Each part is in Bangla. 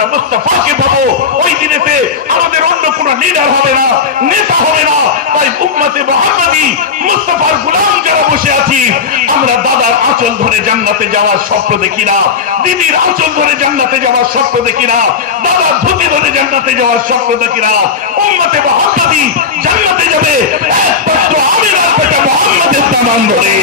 আমরা মুস্তাফাকে পাবো। ওই দিনেতে আমাদের অন্য কোনো লিডার হবে না, নেতা হবে না। তাই উম্মতে মুহাম্মাদি মুস্তাফার গোলাম যারা বসে আছি, আমরা দাদার আঁচল ধরে জান্নাতে যাওয়ার স্বপ্ন দেখি না, দিদির আঁচল ধরে জান্নাতে যাওয়ার স্বপ্ন দেখি না, দাদার ধুতি ধরে জান্নাতে যাওয়ার স্বপ্ন দেখি না। উম্মতে মুহাম্মাদি জান্নাতে যাবে একমাত্র আমিনার পেটে মুহাম্মাদের দামান ধরে।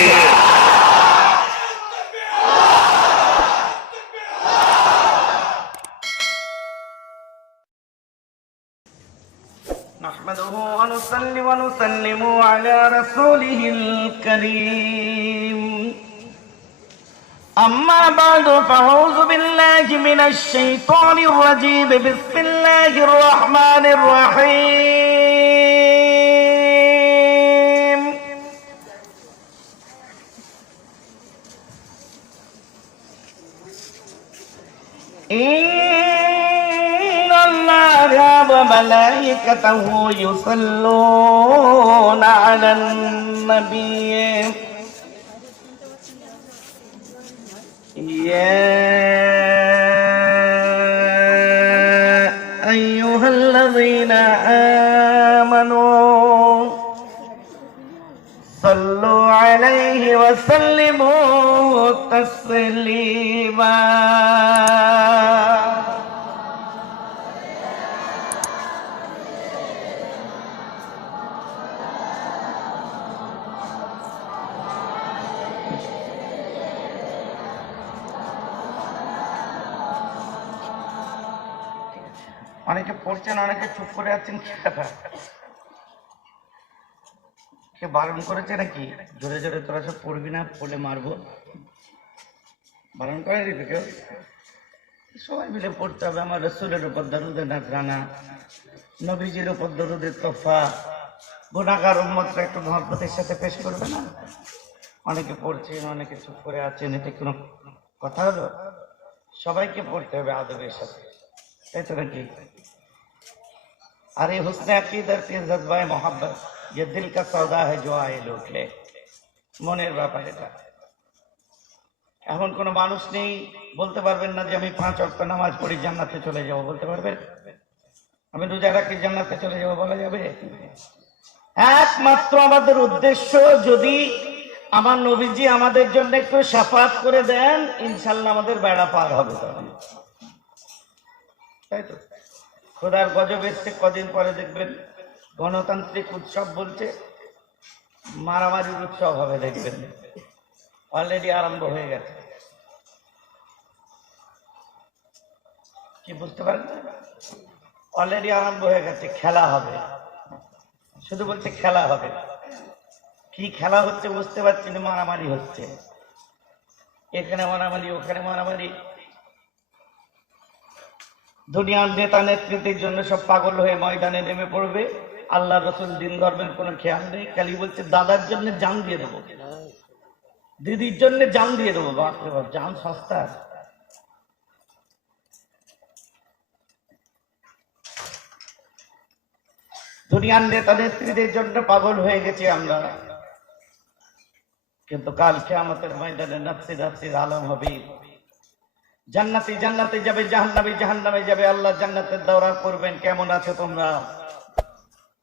نحمده ونصلي ونسلم على رسوله الكريم أما بعد فأعوذ بالله من الشيطان الرجيم بسم الله الرحمن الرحيم إن الله وملائكته يصلون على النبي يا أيها الذين آمنوا صلوا عليه وسلموا تسليما অনেকে পড়ছেন, অনেকে চুপ করে আছেন। কে বারণ করেছে নাকি? জোরে জোরে তোরা সব পড়বি না, পড়লে মারবো। বারণ করে দিবে কেউ? সবাই মিলে পড়তে হবে। আমার রসুলের উপর দরুদের নাজরানা, নবীজির উপর দরুদের তোফা, গুনাহগার উম্মতরা একটু মহব্বতের সাথে পেশ করবে না? অনেকে পড়ছেন, অনেকে চুপ করে আছেন, এটা কোনো কথা হলো? সবাইকে পড়তে হবে আদবের সাথে, তাই তো নাকি? अरे हुस्न अकीदत के जज्बा मोहब्बत ये दिल का सौदा है जो आए लूट ले। মনের ব্যাপার এটা। এমন কোন মানুষ নেই বলতে পারবেন না যে আমি 5 ওয়াক্ত নামাজ পড়ি জান্নাতে চলে যাব, বলতে পারবেন? আমি রোজা রাখি জান্নাতে চলে যাব, বলা যাবে? একমাত্র আমাদের উদ্দেশ্য, যদি আমার নবীজি আমাদের জন্য একটু শাফাত করে দেন, ইনশাআল্লাহ আমাদের বেড়া পার হবে। তাই তো? খোদার গজব এসছে, কদিন পরে দেখবেন গণতান্ত্রিক উৎসব বলছে, মারামারির উৎসব হবে দেখবেন। অলরেডি আরম্ভ হয়ে গেছে। কি বুঝতে পারেন? অলরেডি আরম্ভ হয়ে গেছে। খেলা হবে, শুধু বলছে খেলা হবে। কি খেলা হচ্ছে বুঝতে পারছি না। মারামারি হচ্ছে, এখানে মারামারি, ওখানে মারামারি। দুনিয়ার নেতা নেতৃত্বের জন্য সব পাগল হয়ে ময়দানে নেমে পড়বে। আল্লাহ রসুল দিন ধর্মের কোনো খেয়াল নেই। খালি বলছে দাদার জন্য জান দিয়ে দেবো, দিদির জন্য জান দিয়ে দেবো। বাপরে বাপ, জান সস্তা। দুনিয়ার নেতা নেত্রীদের জন্য পাগল হয়ে গেছি আমরা, কিন্তু কাল কিয়ামতের ময়দানে নাফসি নাফসির আলম হবে। জান্নাতি জান্নাতে যাবে, জাহান্নামী জাহান্নামে যাবে। আল্লাহ জান্নাতের দৌড়া করবেন, কেমন আছো তোমরা?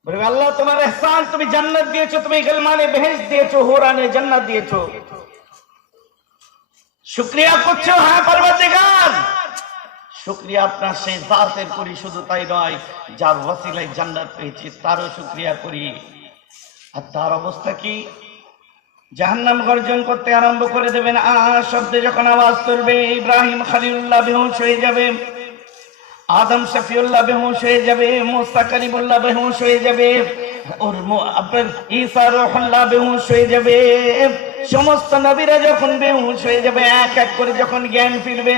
বলবে আল্লাহ তোমার ইহসান, তুমি জান্নাত দিয়েছো, তুমি গলমানে বেহেশত দিয়েছো, হুরানে জান্নাত দিয়েছো। শুকরিয়া করছো? হ্যাঁ পরওয়ারদিগার, শুকরিয়া আপনার সেই জাতের করি, শুধু তাই নয়, যার ওয়াসিলায় জান্নাত পেয়েছি তারও শুকরিয়া করি। আর তার অবস্থা কি? জাহান্নাম গর্জন করতে আরম্ভ করে দেবেন। শব্দে যখন আওয়াজ তুলবে, ইব্রাহিম খলিলুল্লাহ বেহুশ হয়ে যাবে, আদম শফিউল্লাহ বেহুশ হয়ে যাবে, মুসা করিমুল্লাহ বেহুশ হয়ে যাবে, और আপনার ঈসা রূহুল্লাহ বেহুশ হয়ে যাবে। সমস্ত নবীরা যখন বেহুশ হয়ে যাবে, এক এক করে যখন জ্ঞান ফিরবে,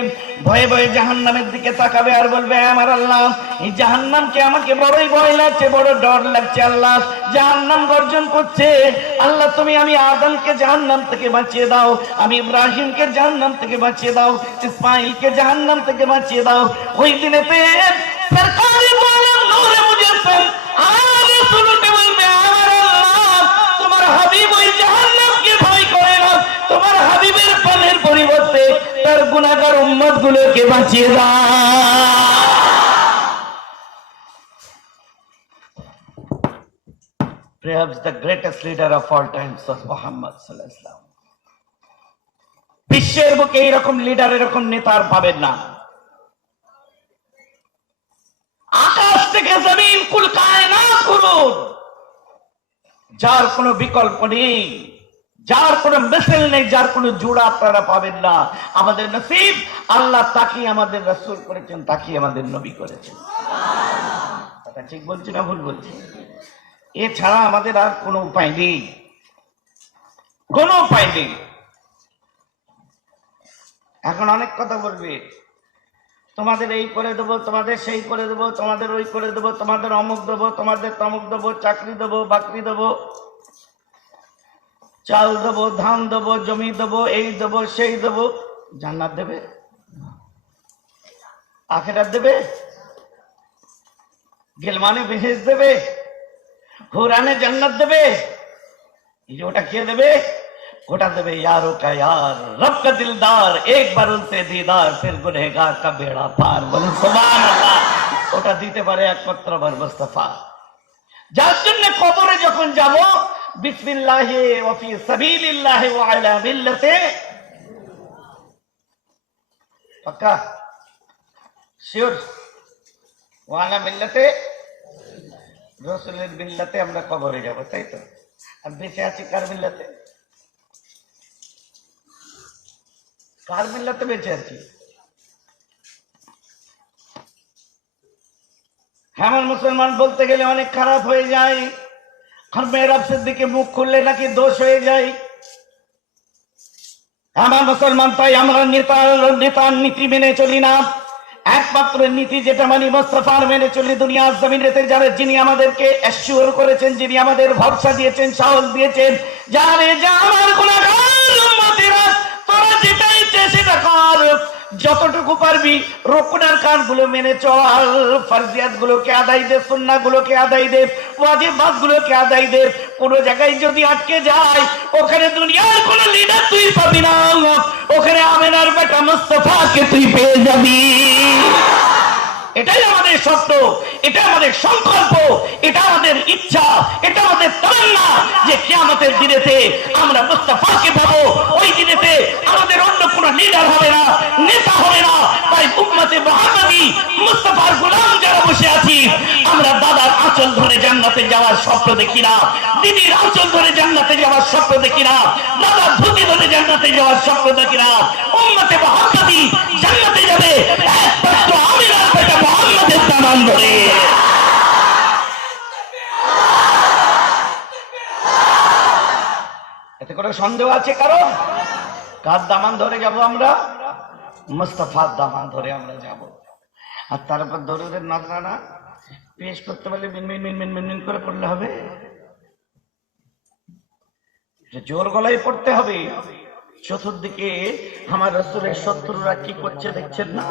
ভয়ে ভয়ে জাহান্নামের দিকে তাকাবে আর বলবে আমার আল্লাহ, এই জাহান্নামকে আমাকে বড়ই ভয় লাগছে, বড় ডর লাগছে। আল্লাহ জাহান্নাম গর্জন করছে, আল্লাহ তুমি আমি আদমকে জাহান্নাম থেকে বাঁচিয়ে দাও, আমি ইব্রাহিমকে জাহান্নাম থেকে বাঁচিয়ে দাও, ইসমাইলকে জাহান্নাম থেকে বাঁচিয়ে দাও। ওই দিনেতে সরকারি আলম নূরে মুজাসসাম আর রাসূলকে বলবে আমার আল্লাহ, তোমার হাবিব ওই জাহান্নামকে ভয় করে না, তোমার হাবিবের পানের পরিবর্তে তার গুনাহগার উম্মতগুলোকে বাঁচিয়ে দাও। perhaps the greatest leader of all times was Muhammad sallallahu alaihi wasallam. বিশ্বের বুকে এরকম লিডার, এরকম নেতা আর পাবেন না। আকাশ থেকে জমিন কুল কায়নাত করুন, যার কোনো বিকল্প নেই, যার কোনো মিসাল নেই, যার কোনো জোড়া আপনারা পাবেন না। আমাদের নসিব, আল্লাহ তাকে আমাদের রাসূল করেছেন, তাকে আমাদের নবী করেছেন। কথা ঠিক বলছি না ভুল বলছি? এছাড়া আমাদের আর কোনো উপায় নেই, কোনো উপায় নেই। এখন অনেক কথা বলবে, তোমাদের এই করে দেবো, তোমাদের সেই করে দেবো, তোমাদের ওই করে দেবো, তোমাদের অমুক দেবো, তোমাদের তমুক দেবো, চাকরি দেবো, বাকরি দেবো, চাল দেবো, ধান দেবো, জমি দেবো, এই দেবো, সেই দেবো। জান্নাত দেবে? আখিরাত দেবে? গিলমানে বেহেশত দেবে? হুরানে জান্নাত দেবে? এই যে ওটা কে দেবে? ওটা দেবে यारों का यार, रब का दिलदार, एक बार उनसे दीदार, फिर गुनहगार का बेड़ा पार। বলুন সুবহানাল্লাহ। ওটা দিতে পারে একমাত্র আমার মুস্তাফা। যার জন্য কবরে যখন যাব, বিসমিল্লাহ ওয়া ফি সাবিলিল্লাহ ওয়া আলা মিল্লাতে, পাক্কা শিওর, ওয়া আলা মিল্লাতে রাসূলের মিল্লাতে আমরা কবরে যাব, তাই তো? আর বেঁচে আছি কার মিল্লাতে? কার মিল্লাতে বেঁচে আছি? আমার মুসলমান বলতে গেলে অনেক খারাপ হয়ে যায়, আর মেহরাবের দিকে মুখ খুললে নাকি দোষ হয়ে যায়। আমার মুসলমান, তাই আমরা নেতার নীতি মেনে চলি না। একমাত্র নীতি যেটা মানি, মুস্তাফার মেনে চলি। দুনিয়ার জমিনেতে যারা, যিনি আমাদেরকে অ্যাসিওর করেছেন, যিনি আমাদের ভরসা দিয়েছেন, সাহস দিয়েছেন, যারে যা আমার গুনাহগার উম্মতেরা, তোরা যেটাই চেয়ে সেটা কর, যতটুকু পারবি রুকনার কাজগুলো মেনে চল, ফরজিয়াত গুলোকে আদায় দে, সুন্নাহ গুলোকে আদায় দে, ওয়াজিবাত গুলোকে আদায় দে। কোন জায়গায় যদি আটকে যায়, ওখানে দুনিয়ার কোন লিডার তুই পাবি না, ওখানে আমেনার বেটা মুস্তাফাকে তুই পেয়ে যাবি। এটাই আমাদের স্বপ্ন, এটা আমাদের সংকল্প, এটা আমাদের ইচ্ছা, এটা আমাদের তামান্না যে কিয়ামতের দিনেতে আমরা মুস্তাফাকে পাবো। ওই দিনেতে আমাদের অন্য কোনো লিডার হবে না, নেতা হবে না। তাই উম্মতে মুহাম্মাদি মুস্তাফার গোলাম যারা বসে আছি, আমরা দাদার আঁচল ধরে জান্নাতে যাওয়ার স্বপ্ন দেখি না, দিদির আঁচল ধরে জান্নাতে যাওয়ার স্বপ্ন দেখি না, দাদার ধুতি ধরে জান্নাতে যাওয়ার স্বপ্ন দেখি না। উম্মতে মুহাম্মাদি জান্নাতে যাবে একমাত্র আমিনার বেটা মুহাম্মাদের দামান ধরে। এতে করে সন্দেহ আছে কারো? কার দামান ধরে যাব আমরা? মুস্তাফার দামান ধরে আমরা যাব। আর তারপর দরুদের নজরানা পেশ করতে পারলে মিনমিন মিনমিন মিনমিন করে পড়লে হবে, জোর গলায় পড়তে হবে। চতুর্দিকে আমার রাসূলের শত্রুরা কি করছে দেখছেন না?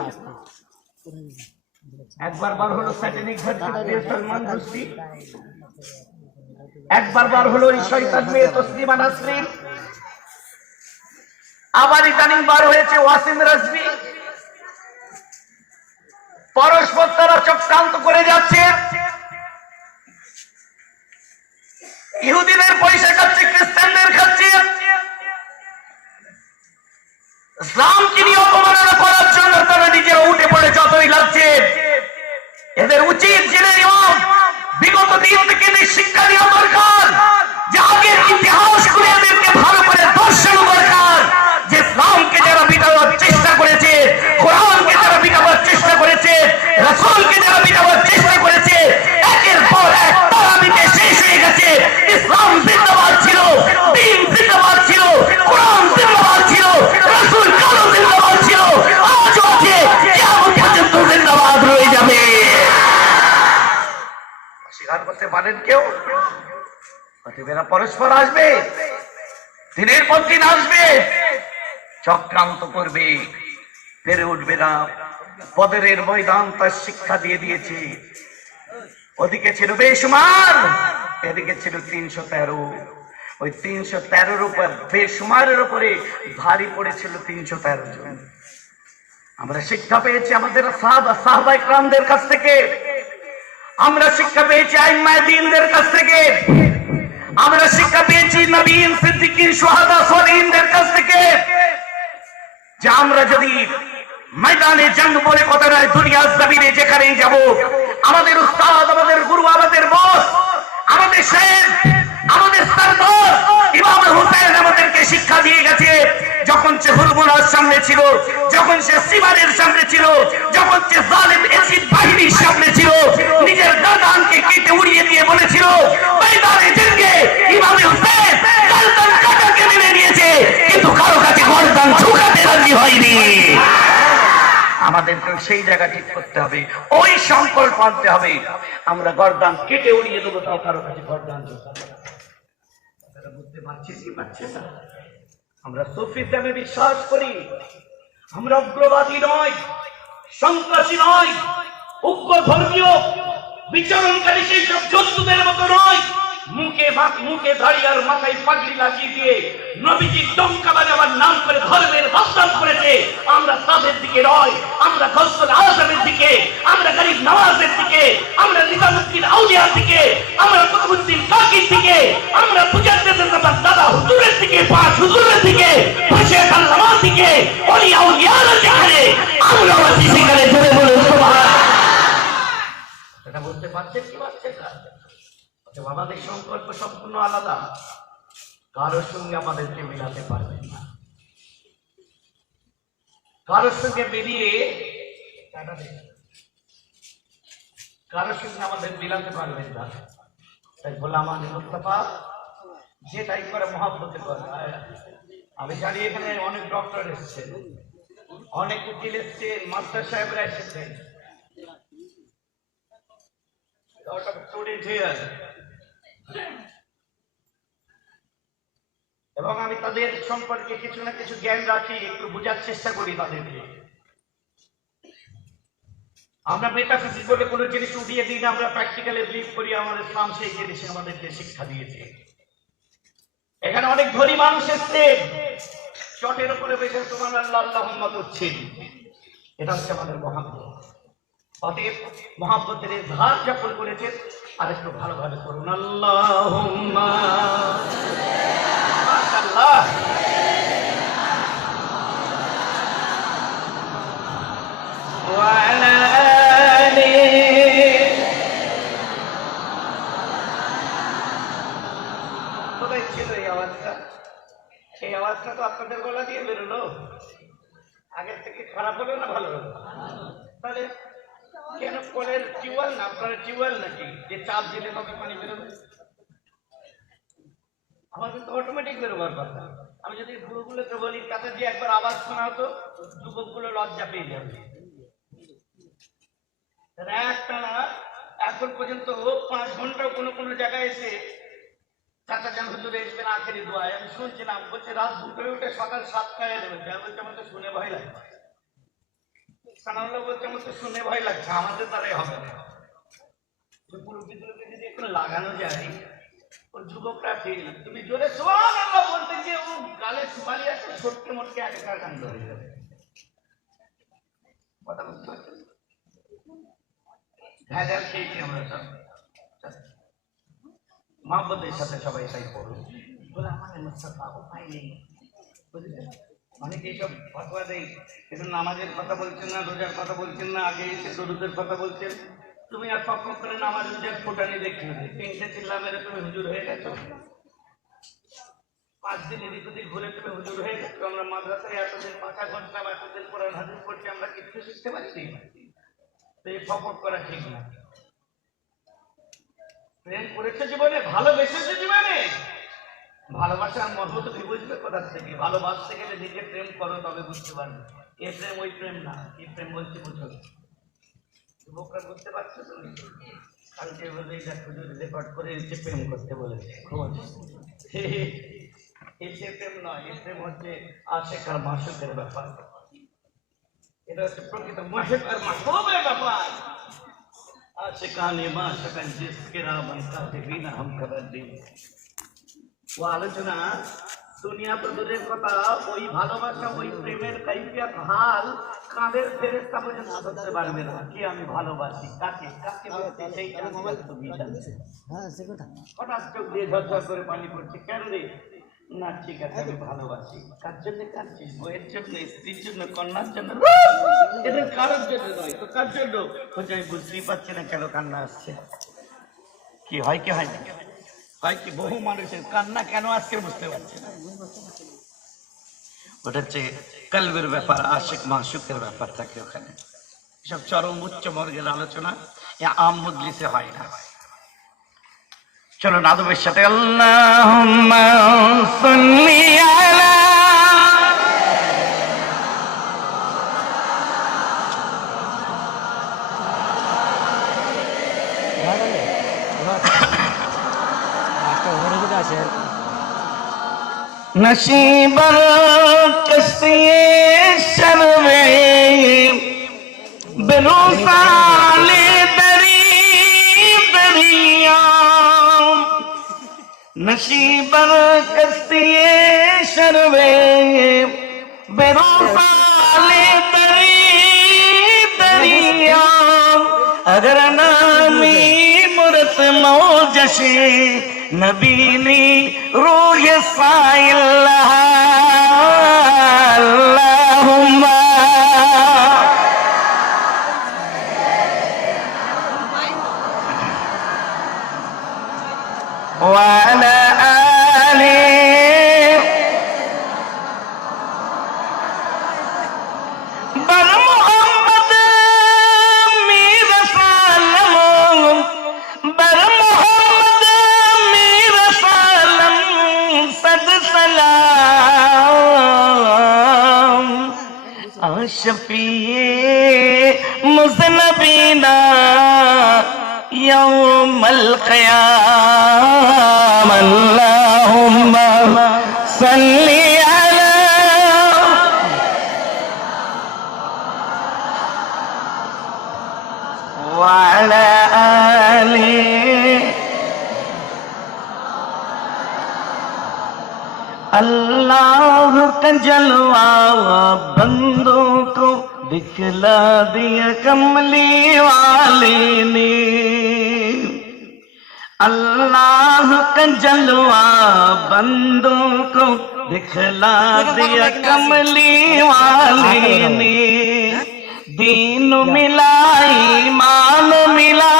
একবার বার হলো স্যাটেনিক ভার্সিটি দিয়ে সলমান রুশদি, একবার বার হলো এই শয়তান মেয়ে তসলিমা নাসরিন, আবার ইদানিং বার হয়েছে ওয়াসিম রাজভী। পরস্পর তারা চক্রান্ত করে যাচ্ছে, ইহুদিদের পয়সা খাচ্ছে, খ্রিস্টানদের খাচ্ছে, ইসলামকে নিয়ে অপমাননা করার জন্য তারা নিজেরা উঠে পড়ে যতই লাগছে। এদের উচিত জেনে নেওয়া, বিগত দিন থেকে শিক্ষা দেওয়া দরকার, যে আগের ইতিহাস করে এদেরকে ভালো করে দর্শন দরকার, যে ইসলামকে যারা বিটাবার চেষ্টা করেছে, কোরআনকে যারা বিটাবার চেষ্টা করেছে, রাসূলকে যারা বিটাবার চেষ্টা করেছে, একের পর এক তারা দিতে শেষ হয়ে গেছে। ইসলাম জিন্দাবাদ ছিল, দ্বীন জিন্দাবাদ ছিল, কোরআন জিন্দাবাদ ছিল, রাসূল কালো জিন্দাবাদ ছিল, আজও আছে, কিয়ামত পর্যন্ত জিন্দাবাদ রয়ে যাবে। স্বীকার করতে পারেন কেউ? প্রতিবেরা পরস্পর আসবে, দিনের পর দিন আসবে, চক্রান্ত করবে, পেরে উঠবে না। বদরের ময়দান তার শিক্ষা দিয়ে দিয়েছে। ওদিকে ছিল বেশুমার, এদিকে ছিল 313। ওই 313-র উপর, বেশুমারের উপরে ভারী পড়েছিল 313 জন। আমরা শিক্ষা পেয়েছি আমাদের সাহাবায়ে কেরামদের কাছ থেকে, আমরা শিক্ষা পেয়েছি আইম্মায়ে দ্বীনদের কাছ থেকে। নবীন, সিদ্দিকিন, শুহাদা, সালিহিনদের কাছ থেকে যে আমরা যদি ময়দানে জং বলে কথা নয়, দুনিয়ার জমিনে যেখানেই যাব, আমাদের উস্তাদ, আমাদের গুরু, আমাদের বস, আমাদের শেখ, আমাদের সরদার ইমাম হুসাইন আমাদেরকে শিক্ষা দিয়ে গেছে। যখন সে হুরমুনার সামনে ছিল, যখন সে সিমারের সামনে ছিল, যখন সে জালিম এসিড বাহিনীর সামনে ছিল, নিজের গর্দানকে কেটে উড়িয়ে দিয়ে বলেছিল ময়দানে জঙ্গে ইমাম হুসাইন গর্দান কাটাকে মেনে নিয়েছে, কিন্তু কারো কাছে গর্দান ঝুঁকাতে রাজি হয়নি। আমাদেরকে সেই জায়গা ঠিক করতে হবে, ওই সংকল্প আনতে হবে। আমরা গর্দান কেটে উড়িয়ে দেবো, তাও কারো কাছে গর্দান ঝুঁকাবো না। আপনারা বুঝতে পারছেন কি পারছেন না? আমরা সুফিজমে বিশ্বাস করি, আমরা উগ্রবাদী নয়, সন্ত্রাসী নয়, উগ্র ধর্মীয় বিচরণকারী সেই সব জন্তুদের মতো নয়। মুখে দাঁড়িয়ে আর মাথায় পাগড়ি লাগিয়ে দিয়ে নবীজির ডঙ্কা বাজাবার নাম করে ধর্মের বাস্তান করেছে, আমরা তাদের দিকে নয়। আমরা গৌসুল আজমের দিকে, আমরা গরিব নওয়াজের দিকে, আমরা নিজামুদ্দিন আউলিয়ার দিকে, আমরা কুতুবউদ্দিন কাকির দিকে, আমরা মুজাদ্দিদের দাদা হুজুরের দিকে, পাঁচ হুজুরের দিকে, শেখ আল্লামার দিকে, ওলিয়া উলিয়ার দিকে আমরা আছি। সেখানে জোরে বলে সুবহানাল্লাহ। এটা বলতে পারছেন কি পারছেন না? আমাদের সংকল্প সম্পূর্ণ আলাদা, কারোর সঙ্গে আমাদেরকে মেলাতে পারবেন না। কারোর সঙ্গে মিলিয়ে কারোর সঙ্গে আমাদের মিলাতে পারবেন না। তাই বলে আমাদের মুস্তাফা যেটাই করে মহব্বতে করে। আমি জানি এখানে অনেক ডক্টর এসেছেন, অনেক উকিল এসেছেন, মাস্টার সাহেবরা এসেছেন, এবং আমি তাদের সম্পর্কে কিছু না কিছু জ্ঞান রাখি, একটু বোঝার চেষ্টা করি তাদেরকে। আমরা মেটাফিজিক্স বলে কোনো জিনিস উঠিয়ে দিই না, আমরা প্র্যাকটিক্যালি বিলিভ করি। আমাদের ইসলাম সেই জিনিসে আমাদেরকে শিক্ষা দিয়েছে। এখানে অনেক ধনী মানুষ এসছে, চটের উপরে বেশি সুবহানাল্লাহ আল্লাহুম্মা করছেন। এটা হচ্ছে আমাদের মহাব্বত। অতএব মহাব্বতের ইজহার যখন করেছেন, আর একটু ভালোভাবে করুন আল্লাহুম্মা মাশাআল্লাহ। ওয়া আলা আলি কোথায় ছিল এই আওয়াজটা? এই আওয়াজটা তো আপনাদের গলা দিয়ে বেরোলো। আগের থেকে খারাপ হলো না ভালো হলো? তাহলে কেন কলের টিউবওয়েল না, আপনারা টিউবওয়েল নাকি যে চাপ দিলে তবে পানি বেরোবে? আমাদের তো অটোমেটিক বেরোবার কথা। আমি যদি বুড়োগুলোকে বলি তাতে যে একবার আওয়াজ শোনা হতো, যুবকগুলো লজ্জা পেয়ে যাবে। একটা না এখন পর্যন্ত 5 ঘন্টা কোনো কোনো জায়গায় এসে চাচা জান হুজুরে আসবেন আখেরি দোয়ায়, আমি শুনছিলাম, বলছে রাত 2টায় উঠে সকাল 7টায় দেবে। বলছে আমার তো শুনে ভয় লাগছে। সানাউল্লাহ বলছে আমার তো শুনে ভয় লাগছে, আমাদের দ্বারাই হবে না। পুরোপিগুলোকে যদি একটু লাগানো যায়, ওর যুবকরা ফিল, তুমি জোরে সুবহানাল্লাহ বলতে গিয়ে ও গালে সুপারি আছে, ছোট্ট মোটকে একাকার কাণ্ড হয়ে যাবে। কথা বুঝতে পারছেন? ভেজাল খেয়েছি আমরা সব। মহব্বতের সাথে সবাই তাই পড়ুন। বলে আমাদের মুস্তাফা উপায় নেই, বুঝলেন? অনেকে এইসব ফতোয়া দেয়, কিন্তু নামাজের কথা বলছেন না, রোজার কথা বলছেন না, আগে এসে দরুদের কথা বলছেন। তুমি আর ফক করে নামাজ রোজার ফোটানি দেখতে হবে, 3টে চিল্লা মেরে তুমি হুজুর হয়ে গেছো। 5 দিন এদিক ওদিক ঘুরে তুমি হুজুর হয়ে গেছো। আমরা মাদ্রাসায় এতদিন 5 ঘন্টা এতদিন কোরআন হাদিস পড়ছি, আমরা কিছু শিখতে পারছি। তো এই ফক করা ঠিক না। প্রেম করেছে জীবনে, ভালোবেসেছে জীবনে, ভালোবাসার মর্ম তুমি বুঝবে কোথা থেকে। ভালোবাসতে গেলে নিজে প্রেম করো, তবে বুঝতে পারবে এ প্রেম ওই প্রেম না। এই প্রেম বলছি বুঝো, যুবকরা বুঝতে পারছো তুমি? কালকে বলে রেকর্ড করে এসে প্রেম করতে বলেছে, এসে প্রেম নয়, এ প্রেম হচ্ছে আশেক আর মাসুকের ব্যাপার। এটা হচ্ছে প্রকৃত মাসুক আর মাসুমের ব্যাপার। আশেকানে মাশাকান জিসকে রামান কাতিবিনা হাম খবর দিন। ও আলোচনা দুনিয়া তো দূরের কথা, ওই ভালোবাসা, ওই প্রেমের কাইফিয়াত হাল কাঁধের ফেরেশতা পর্যন্ত ধরতে পারবে না। কি আমি ভালোবাসি কাকে, কাকে বলতে, সেইটা হঠাৎ চোখ দিয়ে ঝরঝর করে পানি পড়ছে, কেন রে? না ঠিক আছে আমি ভালোবাসি। কার জন্য কাঁদছিস? বইয়ের জন্য, স্ত্রীর জন্য, কন্যার জন্য? এদের কারোর জন্য নয় তো কার জন্য? বলছে আমি বুঝতেই পারছি না কেন কান্না আসছে। কি হয় কি হয় না, হয় কি বহু মানুষের কান্না কেন আজকে বুঝতে পারছে না। ওটা হচ্ছে কলবের ব্যাপার, আশিক মাশুকের ব্যাপার থাকে ওখানে। সব চরম উচ্চ বর্গের আলোচনা আম মজলিসে হয় না। চলো নাদবের সাথে আল্লাহুম্মা সাল্লি আলা नसीबर कसिए शर्मे बेरोसाले दरी दरिया नसीबर कसिए शर्मे बेरोसाले दरी दरिया अगर नामी मुरत मौजशे नबीनी रूह साइल अल्लाहुम्मा वाला आले बर मोहम्मद मीर सालम बर मोहम्मद मीर सालम सद सलाम आशफिए मुज़नबीना यौमल क़याम अल्लाहुम्मा सल्ली अला वअला आली अल्लाह का जलवा बंदों को दिखला दिया कमली वाले ने अल्लाह का जलवा बंदों को दिखला दिया कमली वाले ने दीन मिला ईमान मिला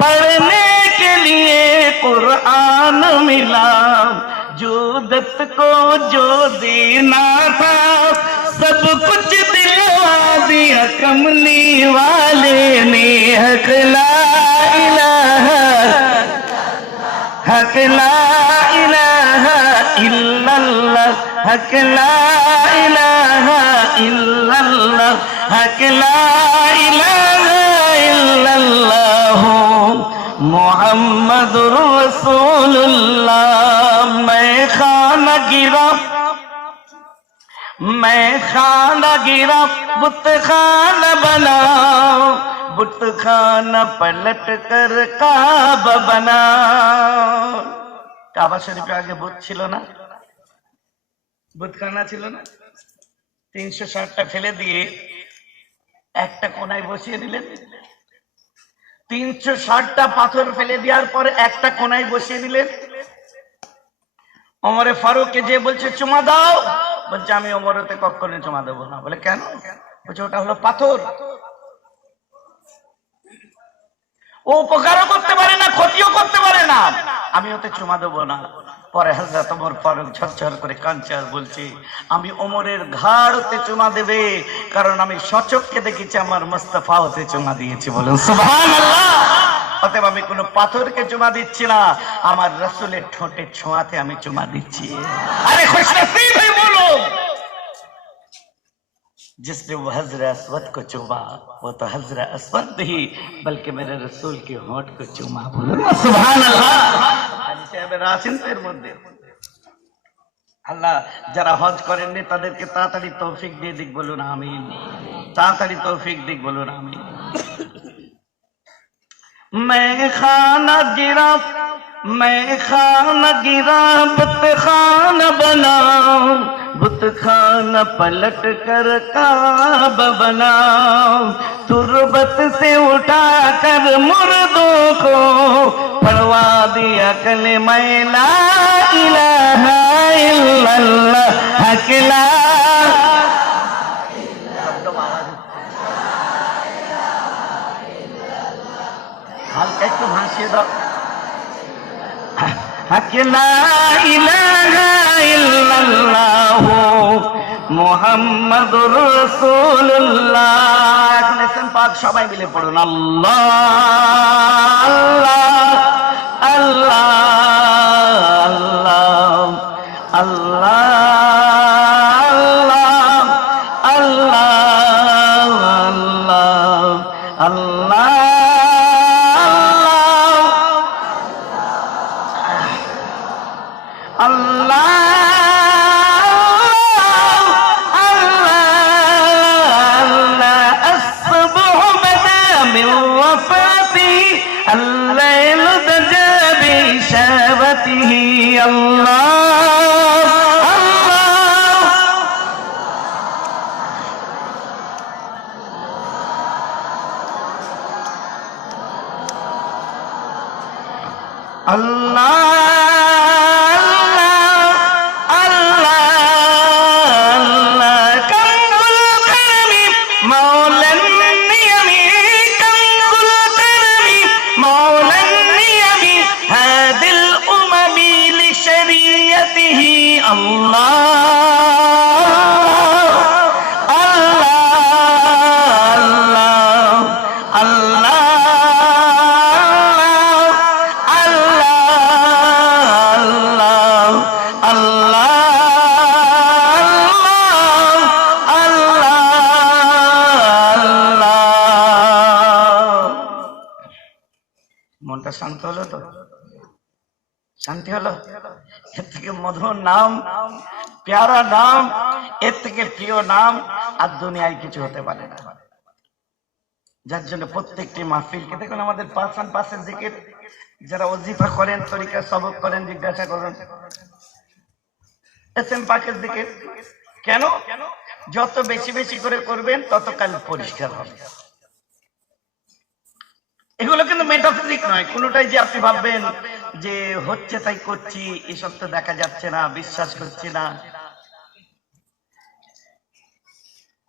पढ़ने के लिए कुरान मिला जो दत्त को जो देना था सब कुछ दिलवा दिया कमली वाले ने हक ला इलाहा हक ला इलाहा इल्लल्लाह हक ला इलाहा इल्लल्लाह हक ला इलाहा इल्लल्लाह मुहम्मदुर रसूलुल्लाह मैं खाना गिरा बुत खाना बनाओ बुत खाना पलट कर काबा बनाओ কাবা শরীফে আগে বুত ছিল না বুতখানা ছিল না 360টা ফেলে দিয়ে একটা কোনায় বসিয়ে দিলেন 360টা পাথর ফেলে দেওয়ার পরে একটা কোনায় বসিয়ে দিলেন ওমরে ফারুককে যে বলছে চুমা দাও বলছে আমি ওমরতে কখনো চুমা দেবো না বলে কেন বলছে ওটা হলো পাথর ও উপকারও করতে পারে না ক্ষতিও করতে পারে না আমি ওতে চুমা দেবো না পরে হযরত ওমর ফারুক ঝরঝর করে কাঁদছে আর বলছে আমি ওমরের ঘাড়তে চুমা দেবে কারণ আমি সচক্ষে দেখেছি আমার মুস্তাফা ওতে চুমা দিয়েছে বলুন সুবহানাল্লাহ অতএব আমি কোনো পাথরকে চুমা দিচ্ছি না আমার রাসূলের ঠোঁটে ছোঁয়াতে আমি চুমা দিচ্ছি আরে খুশনসিব হয়ে বলো जिसने वो हजर असवद को चूमा वो तो हजर असवद नहीं बल्कि मेरे रसूल के होंठ को चूमा बोलो सुभान अल्लाह রাসূলের মধ্যে আল্লাহ যারা হজ করেননি তাদেরকে তাড়াতাড়ি তৌফিক দিয়ে দিক বলুন আমিন তাড়াতাড়ি তৌফিক দিক বলুন আমিন मैं खाना गिरा मैं खाना गिरा बुत खाना बनाऊं, बुत खाना पलट कर काबा बनाऊं, तुरबत से उठा कर मुर्दों को पढ़वा दिया कलेमा ला इलाहा इल्लल्लाह हकला। হালকা একটু ভাসিয়ে দাও। লা ইলাহা ইল্লাল্লাহ মুহাম্মাদুর রাসূলুল্লাহ। এখন এসেন পাক সবাই মিলে পড়ুন আল্লাহ আল্লাহ আল্লাহ আল্লাহ আল্লাহ আল্লাহ আল্লাহ الليل دجى بشابته الله الله মনটা শান্ত হলো তো? শান্তি হলো? এর থেকে মধুর নাম, প্যারা নাম, এর থেকে প্রিয় নাম আর দুনিয়ায় কিছু হতে পারে না। যার জন্য প্রত্যেকটি মাহফিলকে দেখুন, আমাদের পাশের জিকির যারা ওজিফা করেন, তরিকা সবক করেন, জিজ্ঞাসা করুন এসএম পাকের জিকির কেন? যত বেশি বেশি করে করবেন তত কাল পরিষ্কার হবে। এগুলো কিন্তু মেটাফিজিক নয়, কোনটাই যে আপনি ভাববেন যে হচ্ছে তাই করছি, এসব তো দেখা যাচ্ছে না, বিশ্বাস করছি না,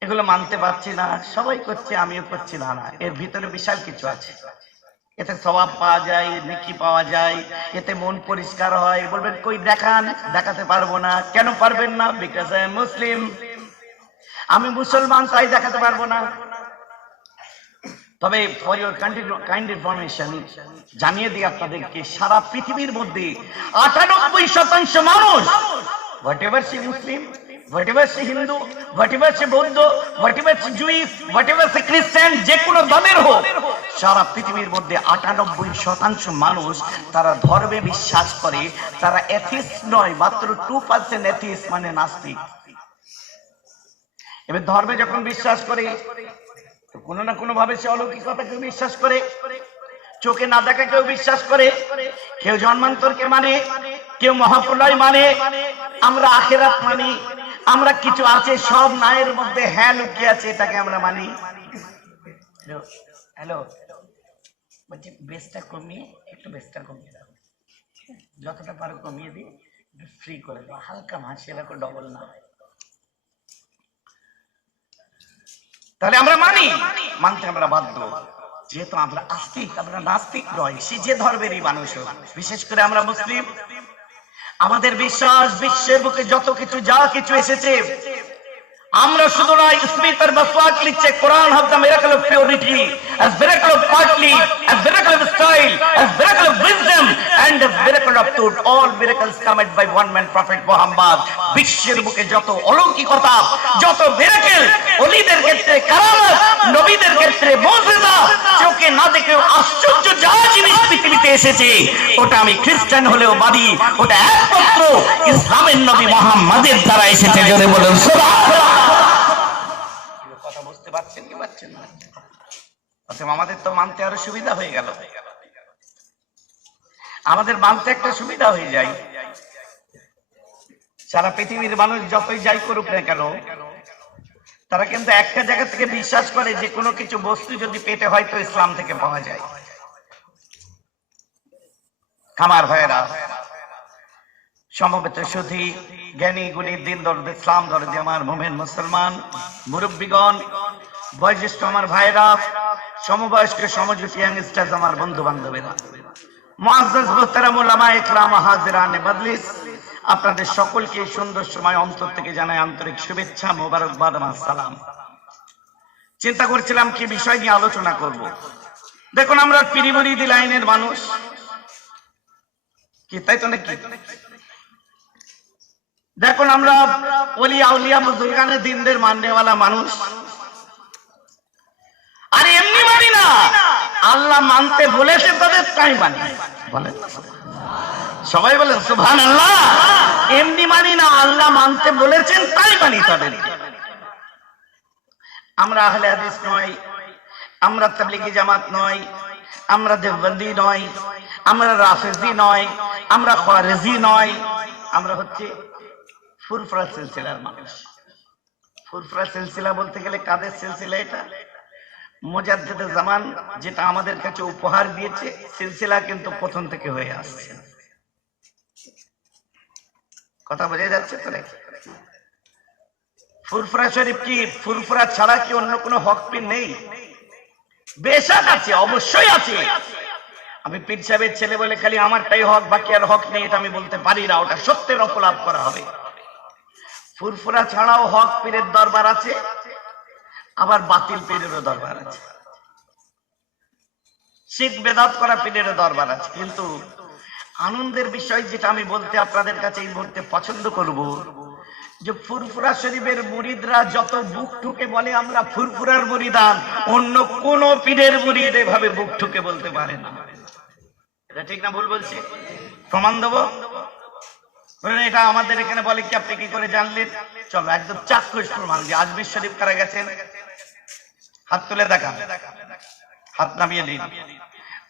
এগুলো মানতে পারছি না, সবাই করছে আমিও করছি না, না, এর ভিতরে বিশাল কিছু আছে। এতে সওয়াব পাওয়া যায়, নেকি পাওয়া যায়, এতে মন পরিষ্কার হয়। বলবেন কই দেখান, দেখাতে পারবো না। কেন পারবেন না? বিকজ আই এম মুসলিম, আমি মুসলমান, তাই দেখাতে পারবো না। তবে ফর ইউর কাইন্ড ইনফরমেশন জানিয়ে দিই আপনাদেরকে, সারা পৃথিবীর মধ্যে 98% মানুষ, whatever say Muslim, whatever say Hindu, whatever say বৌদ্ধ, whatever say Jews, whatever say Christian, যে কোনো ধর্মের হোক, সারা পৃথিবীর মধ্যে 98% মানুষ তারা ধর্মে বিশ্বাস করে। তারা এথিস্ট নয়, মাত্র 2% এথিস্ট মানে নাস্তিক। এবার ধর্মে যখন বিশ্বাস করে তো কোনো না কোনো ভাবে সে অলৌকিকতা কেউ বিশ্বাস করে, চোখে না দেখা কেউ বিশ্বাস করে, কেউ জন্মান্তরকে মানে, কেউ মহাপ্রলয় মানে, আমরা আখিরাত মানি, আমরা কিছু আছে সব নায়ের মধ্যে হ্যাঁ লুকিয়ে আছে, এটাকে আমরা মানি। হ্যালো, বলছি বেসটা কমিয়ে, একটু বেসটা কমিয়ে দাও, যতটা পারো কমিয়ে দিই, ফ্রি করে দাও, হালকা হাসি রাখো, ডবল না হয়। তাহলে আমরা মানি, মানতে আমরা বাধ্য, যেহেতু আমরা আস্তিক, আমরা নাস্তিক নয়। সে যে ধর্মেরই মানুষ হোক, বিশেষ করে আমরা মুসলিম, আমাদের বিশ্বাস বিশ্বের বুকে যত কিছু যা কিছু এসেছে, আমরা শুধু নয়, স্মিতার বাসওয়াক লিখছে কোরআন have the miracle of purity, as miracle of partly, as miracle of style, as miracle of wisdom, and as miracle of truth. All miracles come by one man, Prophet Muhammad. বিশ্বের বুকে যত অলৌকিকতা, যত মিরাকেল, ওলিদের ক্ষেত্রে কারামত, নবীদের ক্ষেত্রে মুজিজা, চোখে না দেখেও আশ্চর্য যা জিনিস পৃথিবীতে এসেছে, ওটা আমি খ্রিস্টান হলেও মানি, ওটা একমাত্র ইসলামের নবী মুহাম্মাদের দ্বারা এসেছে। জোরে বলুন সুবহানাল্লাহ। কথা বুঝতে পারছেন কি পারছেন না? আমাদের তো মানতে আরো সুবিধা হয়ে গেল। আমাদের মানতে একটা সুবিধা হয়ে যায়। সারা পৃথিবীর মানুষ যতই যাই করুক না কেন, তারা কিন্তু একটা জায়গা থেকে বিশ্বাস করে যে কোনো কিছু বস্তু যদি পেটে হয় তো ইসলাম থেকে পাওয়া যায়। আমার ভাইয়েরা, সমবেত সুধী, জ্ঞানী গুণী, দিন দরদ, ইসলাম দরদি আমার মোমেন মুসলমান মুরব্বীগণ, বয়োজ্যেষ্ঠ আমার ভাইরা, সমবয়স্ক সমজুটি ইয়াংস্টার্স আমার বন্ধু বান্ধবেরা, মুআজ্জাজ মুহতারাম উলামা ইকরাম, হাজিরানে মজলিস, আপনাদের সকলকে সুন্দর সময় অন্তর থেকে জানাই আন্তরিক শুভেচ্ছা, মোবারকবাদ, আমার সালাম। চিন্তা করছিলাম কি বিষয় নিয়ে আলোচনা করব। দেখুন, আমরা পীর-মুরিদি লাইনের মানুষ, কি তাই তো নাকি? দেখুন, আমরা ওলি আউলিয়া বুজুর্গানে দিনদের মাননেওয়ালা মানুষ। আর এমনি মানি না, আল্লাহ মানতে বলেছে তাদের তাই মানি। বলেন সবাই, বলেন সুবহানাল্লাহ। এমনি মানি না, আল্লাহ মানতে বলেছেন তাই মানি তাদের। আমরা আহলে হাদিস নই, আমরা তাবলীগী জামাত নই, আমরা দেওবন্দি নই, আমরা রাফিজি নই, আমরা খারেজি নই, আমরা হচ্ছে ফুরফুরা সিলসিলার মানুষ। ফুরফুরা সিলসিলা বলতে গেলে কাদের সিলসিলা? এটা মুজাদ্দিদে জামান যেটা আমাদের কাছে উপহার দিয়েছে, সিলসিলা কিন্তু প্রথম থেকে হয়ে আসছে। কথা বোঝা যাচ্ছে তো? ফুরফুরা শরীফ কি, ফুরফুরা ছাড়া কি অন্য কোনো হক পীর নেই? বেশক আছে, অবশ্যই আছে। আমি পীর সাহেবের ছেলে বলে খালি আমারটাই হক, বাকি আর হক নেই, এটা আমি বলতে পারি না। ওটা সত্যের অপলাপ করা হবে। ফুরফুরা ছাড়াও হক পীরের দরবার আছে, আবার বাতিল পীরেরও দরবার আছে, শিরক বেদাত করা পীরেরও দরবার আছে। কিন্তু আনন্দের বিষয় যেটা আমি বলতে আপনাদের কাছে এই মুহূর্তে পছন্দ করব, যে ফুরফুরা শরীফের মুরিদরা যত বুক ঠুকে বলে আমরা ফুরফুরার মুরিদান, অন্য কোন পীরের মুরিদ এভাবে বুক ঠুকে বলতে পারে না। এটা ঠিক না ভুল বলছি? প্রমাণ দেবো? এটা আমাদের এখানে বলে কি, আপনি কি করে জানলেন? চলো একদম চাক্ষুষ প্রমাণ দিয়ে। আজমির শরীফ কারা গেছেন? হাত তুলে দেখান, হাত নামিয়ে দিন।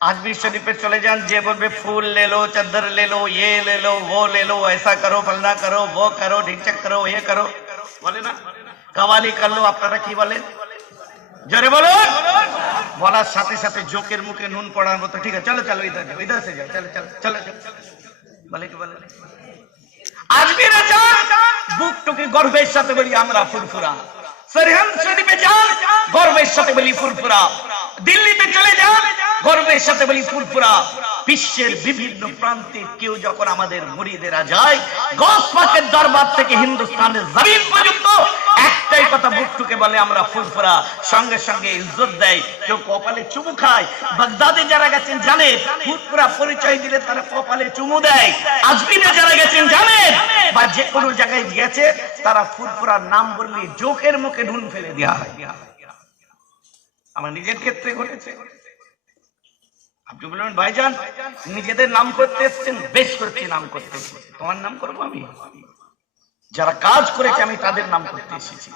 আজমির শরীফে চলে যান, যে বলবে ফুল ले लो, चादर ले लो, ये ले लो, वो ले लो, ऐसा करो, फलना करो, वो करो, ढिंचक करो, ये करो, বলে না? কাওয়ালি করলো। আপনারা কি বলেন? জোরে বলো। বলার সাথে সাথে জোকের মুখে নুন পড়ার মতো, ঠিক আছে চলো চলো ইধার যাও, ইধার সে যাও, চলো চলো চলো বলে কি বলে? আজমিরে যান, বুক টুকে গর্বের সাথে বলি আমরা ফুরফুরা। সরহন্দ শরীফে যান, গর্বের সাথে বলি ফুরফুরা। দিল্লিতে চলে যান, গর্বের সাথে বলি ফুরফুরা। বিশ্বের বিভিন্ন প্রান্তে কেউ যখন আমাদের মুরিদেরা যায়, গস পাকের দরবার থেকে হিন্দুস্তানের জমিন পর্যন্ত একটাই কথা বুক টুকে বলে আমরা ফুরফুরা। সঙ্গে সঙ্গে ইজ্জত দেয়, কেউ কপালে চুমু খায়। বাগদাদে যারা গেছেন জানেন, ফুরফুরা পরিচয় দিলে তারা কপালে চুমু দেয়। আজমিরে যারা গেছেন জানেন, বা যে কোনো জায়গায় গেছে তারা ফুরফুরার নাম বললে জোকের মুখে নুন ফেলে দেওয়া হয়। আমার নিজের ক্ষেত্রে ঘটেছে। আপনি বলবেন ভাইজান নিজেদের নাম করতে এসছেন, বেশ করছি নাম করতে এসেছি, তোমার নাম করবো আমি? যারা কাজ করেছে আমি তাদের নাম করতে এসেছি।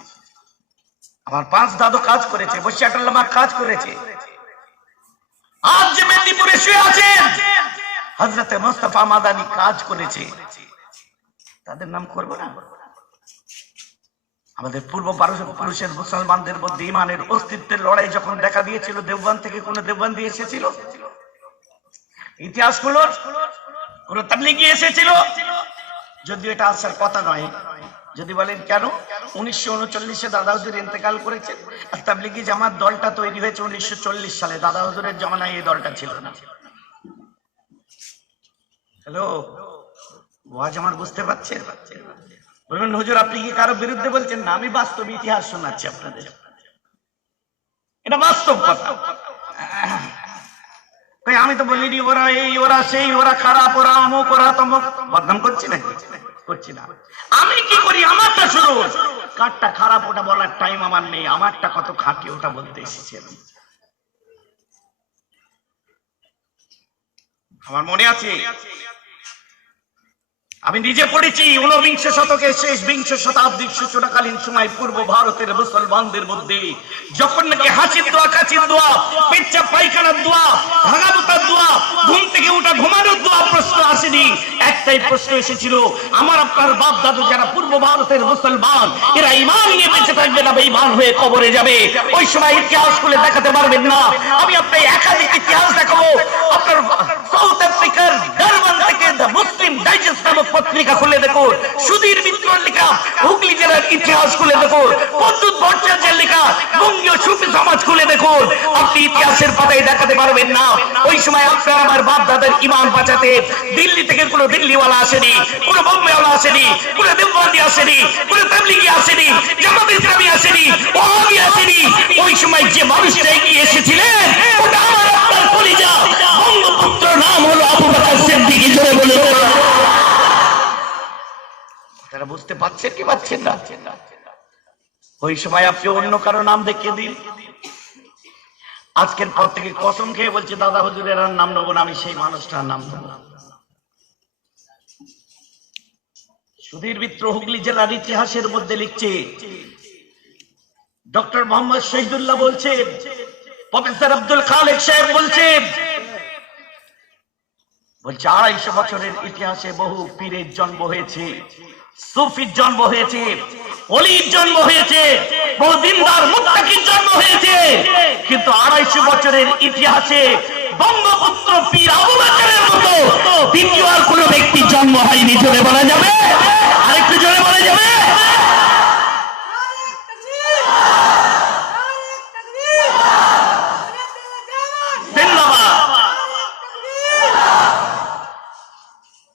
আমার 5 দাদু কাজ করেছে, বসিয়াটাল্লামা কাজ করেছে। আজ যে মেদিনীপুরে শুয়ে আছেন হযরতে মুস্তাফা মাদানী কাজ করেছে, তাদের নাম করব না? আমাদের পূর্ব পুরুষের মুসলমানদের মধ্যে ইমানের অস্তিত্বের লড়াই যখন দেখা দিয়েছিল, দেওবন্দ থেকে কোন দেওবন্দি এসেছিল? ইতিহাসগুলো কোন তাবলীগী এসেছিল? যদিও এটা আসার কথা নয়। যদি বলেন কেন, 1939-এ দাদা হুজুর ইন্তেকাল করেছেন, আর তাবলীগী জামাত দলটা তৈরি হয়েছে 1940 সালে। দাদা হুজুরের জমানায় এই দলটা ছিল না। হ্যালো, ওয়াজ আমার বুঝতে পারছেন? বলবেন হুজুর আপনি কি কারো বিরুদ্ধে বলছেন? না, আমি বাস্তব ইতিহাস শোনাচ্ছি আপনাদের, এটা বাস্তব কথা। আমি তো বলিনি ওরা এই, ওরা সেই, ওরা খারাপ, ওরা অমুক, ওরা তমুক। বদনাম করছি না? করছি না। আমি কি করি? আমারটা শুনুন। কারটা খারাপ ওটা বলার টাইম আমার নেই, আমারটা কত খাঁটি ওটা বলতে এসেছি। আমার মনে আছে আমি নিজে পড়েছি 19বিংশ শতকের শেষ বিংশ শতাব্দীর সূচনাকালীন সময় পূর্ব ভারতের মুসলমানদের মধ্যে যখন নাকি হাঁচির দোয়া, কাচির দোয়া, পেচ্ছাপ পায়খানার দোয়া, ভাঙাবুতার দোয়া, ঘুম থেকে উঠা ঘুমানোর দোয়া প্রশ্ন আসেনি। একটাই প্রশ্ন এসেছিল, আমার আপনার বাপ দাদু যারা পূর্ব ভারতের মুসলমান, এরা ঈমান নিয়ে বেঁচে থাকবে না বেঈমান হয়ে কবরে যাবে? ওই সময় ইতিহাস খুলে দেখাতে পারবেন না। আমি আপনাকে একাধিক ইতিহাস দেখাবো। আপনার সাউথ আফ্রিকার ডারবান থেকে দ্য মুসলিম ডাইজেস্ট নামক পত্রিকা খুলে দেখুন, সুধীর মিত্রর লেখা হুগলি জেলার ইতিহাস খুলে দেখুন, প্রদ্যুৎ ভট্টাচার্যের লেখা বঙ্গীয় সুফি সমাজ খুলে দেখুন, আপনি ইতিহাসের পাতায় দেখাতে পারবেন না ওই সময় আপনার আমার বাপ দাদার ঈমান বাঁচাতে দিল্লি থেকে কোনো দিল্লিওয়ালা আসেনি, কোনো বোম্বেওয়ালা আসেনি, কোনো দেওবন্দি আসেনি, কোনো তাবলিগি আসেনি, জামাত ইসলামী আসেনি, ওহাবি আসেনি। ওই সময় যে মানুষটা এগিয়ে এসেছিলেন ওটা আমার আপনার কলিজা বঙ্গপুত্র, নাম হলো আবু বকর সিদ্দিক। জোরে বলে তারা বুঝতে পারছেন কি পাচ্ছেন না? ওই সময় আপনি অন্য কারো নাম দেখিয়ে দিন। আজকের পর থেকে কসম খেয়ে বলছি, দাদা হুজুরের আর নাম নেবো না, আমি সেই মানুষটার নাম নেবো। সুধীর মিত্র হুগলি জেলার ইতিহাসের মধ্যে লিখছে, ডক্টর মোহাম্মদ শহীদুল্লাহ বলছে, প্রফেসর আব্দুল খালেক সাহেব বলছে 250 বছরের ইতিহাসে বহু পীরের জন্ম হয়েছে, সুফির জন্ম হয়েছে, ওলির জন্ম হয়েছে, বহু দিনদার মুত্তাকির জন্ম হয়েছে, কিন্তু 250 বছরের ইতিহাসে বঙ্গপুত্র পীর আবু বকরের মতো দ্বিতীয় আর কোন ব্যক্তির জন্ম হয়নি। জোরে বলা যাবে? আরেকটু জোরে বলা যাবে?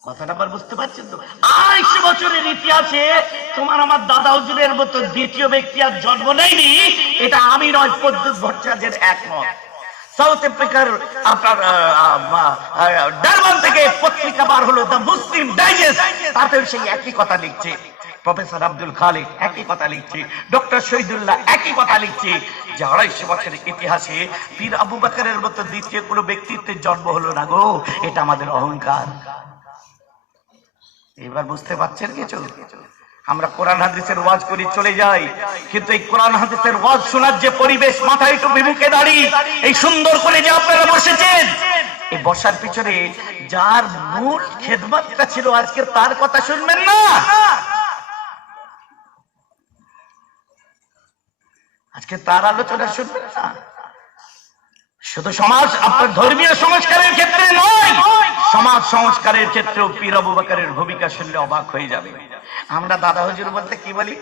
কথাটা আবার বুঝতে পারছেন তো? 250 বছরের ইতিহাসে তোমার আমার দাদা হুজুরের মতো দ্বিতীয় ব্যক্তি আর জন্ম নেয়নি। এটা আমি নয়, প্রদ্যুৎ ভট্টাচার্যের একমত। সাউথ আফ্রিকার আপনার ডারবান থেকে পত্রিকা বার হলো দ্য মুসলিম ডাইজেস্ট, তাতেও সেই একই কথা লিখছে। প্রফেসর আব্দুল খালেক একই কথা লিখছে, ডক্টর শহীদুল্লাহ একই কথা লিখছে যে 250 বছরের ইতিহাসে পীর আবু বকরের মতো দ্বিতীয় কোনো ব্যক্তিত্বের জন্ম হলো না গো। এটা আমাদের অহংকার। এবার বুঝতে পারছেন কিছু? আমরা কোরআন হাদিসের ওয়াজ করি, চলে যাই, কিন্তু এই কোরআন হাদিসের ওয়াজ শোনার যে পরিবেশ, মাথায় টুপি মুখে দাড়ি, এই সুন্দর করে যে আপনারা বসেছেন, এই বসার পিছনে যার মূল খেদমতটা ছিল আজকে তার কথা শুনবেন না? আজকে তার আলোচনা শুনবেন না? শুধু সমাজ আপনার ধর্মীয় সংস্কারের ক্ষেত্রে নয়, সমাজ সংস্কারের ক্ষেত্রেও পীর আবু বকরের ভূমিকা শুনলে অবাক হয়ে যাবে। আমরা দাদা হুজুর বলতে কি বলি?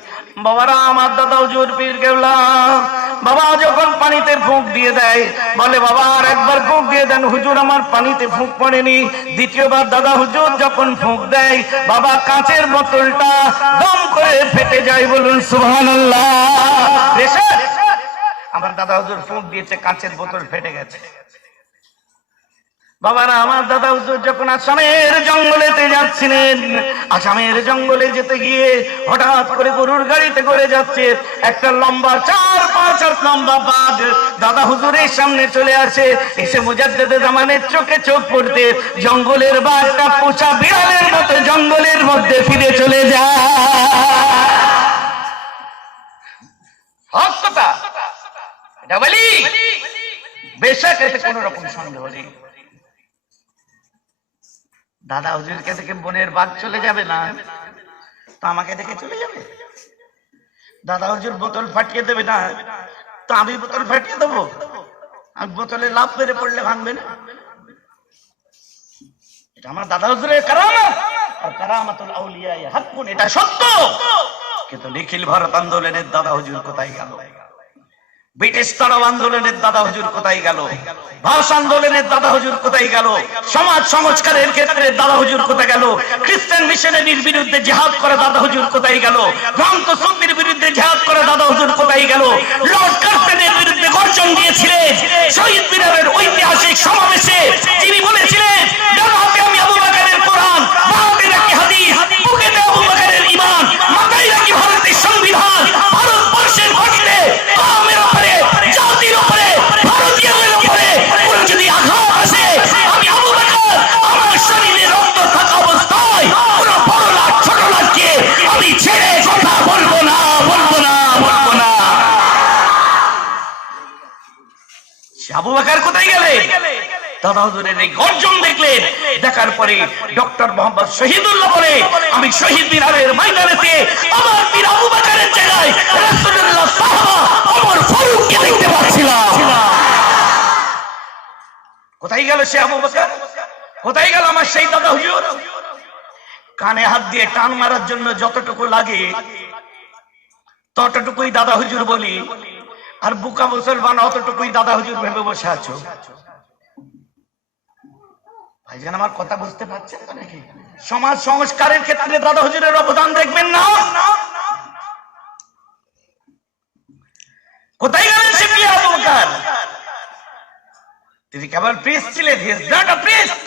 বাবারা, আমার দাদা হুজুর পীর কেবলা বাবা যখন পানিতে ফুঁক দিয়ে দেয়, বলে বাবা আর একবার ফুঁক দিয়ে দেন। হুজুর আমার পানিতে ফুঁক পড়েনি। দ্বিতীয়বার দাদা হুজুর যখন ফুঁক দেয়, বাবা কাঁচের বোতলটা দম করে ফেটে যায়। বলুন সুবহানাল্লাহ। আমার দাদা হুজুর ফুঁক দিয়েছে, কাঁচের বোতল ফেটে গেছে। বাবারা, আমার দাদা হুজুর যখন আসামের জঙ্গলেতে যাচ্ছিলেন, আসামের জঙ্গলে যেতে গিয়ে হঠাৎ করে গরুর গাড়িতে করে যাচ্ছে, একটা লম্বা 4-5 হাত লম্বা বাঘ দাদা হুজুরের সামনে চলে আসে। এসে মুজাদ্দেদে জামানের চোখে চোখ পড়তে জঙ্গলের বাঘটা পোষা বিড়ালের মতো জঙ্গলের মধ্যে ফিরে চলে যায়। হক কথা এটা বলি, বেশক এতে কোন রকম সন্দেহ নেই। দাদা হুজুরকে দেখে বনের বাঘ চলে যাবে না, তো আমাকে দেখে চলে যাবে। দাদা হুজুর বোতল ফাটিয়ে দেবে না, তো আমি বোতল ফাটিয়ে দেবো। আমি বোতলে লাভ মেরে পড়লে ভাঙবে না। এটা আমার দাদা হুজুরের কারামত, আর কারামাতুল আউলিয়া হাক্কুন, এটা সত্য। কিন্তু নিখিল ভারত আন্দোলনের দাদা হুজুর কোথায় গেল? ব্রিটিশ তাড়াও আন্দোলনের দাদা হুজুর কোথায় গেল? ভাষা আন্দোলনের দাদা হুজুর কোথায় গেল? সমাজ সংস্কারের ক্ষেত্রে দাদা হুজুর কোথায় গেল? খ্রিস্টান মিশনারির বিরুদ্ধে জিহাদ করে দাদা হুজুর কোথায় গেল? ভ্রান্ত সুফির বিরুদ্ধে জিহাদ করে দাদা হুজুর কোথায় গেল? লর্ড কার্জনের বিরুদ্ধে গর্জন দিয়েছিলেন শহীদ মিনারের ঐতিহাসিক সমাবেশে। তিনি বলেছিলেন, ডানাতে আমি আবু বকরের কোরআন, বামে রাখি হাদিস, বুকেতে আবু বকরের ঈমান, মাথায় রাখি ভারতের সংবিধান। ভারতবর্ষের মাটিতে কওমের উপরে, জাতির উপরে, ভারতীয়দের উপরে কোনো যদি আঘাত আসে, আমি আবু বকর আমার শরীরে রক্ত থাকা অবস্থায় কোনো দাদা হুজুরের এই গর্জন দেখলেন, দেখার পরে ডক্টর মোহাম্মদ শহীদুল্লাহ বলে, আমি শহীদ মিনারের ময়দানেতে আমার পীর আবু বকরের জায়গায় রাসূলুল্লাহ সাহাবা ওমর ফারুককে দেখতে পাচ্ছিলাম। কোথায় গেল সে আবু বকর? কোথায় গেল আমার সেই দাদা হুজুর? কানে হাত দিয়ে টান মারার জন্য যতটুকু লাগে ততটুকুই দাদা হুজুর বলি, আর বুকা মুসলমান অতটুকুই দাদা হুজুর ভেবে বসে আছো। ভাইজান আমার কথা বুঝতে পারছেন তো নাকি? সমাজ সংস্কারের ক্ষেত্রে দাদা হুজুরের অবদান দেখবেন না? কোথায় গেলেন সে পীর আবু বকর? তিনি কেবল প্রিস্ট ছিলেন, he is not a priest,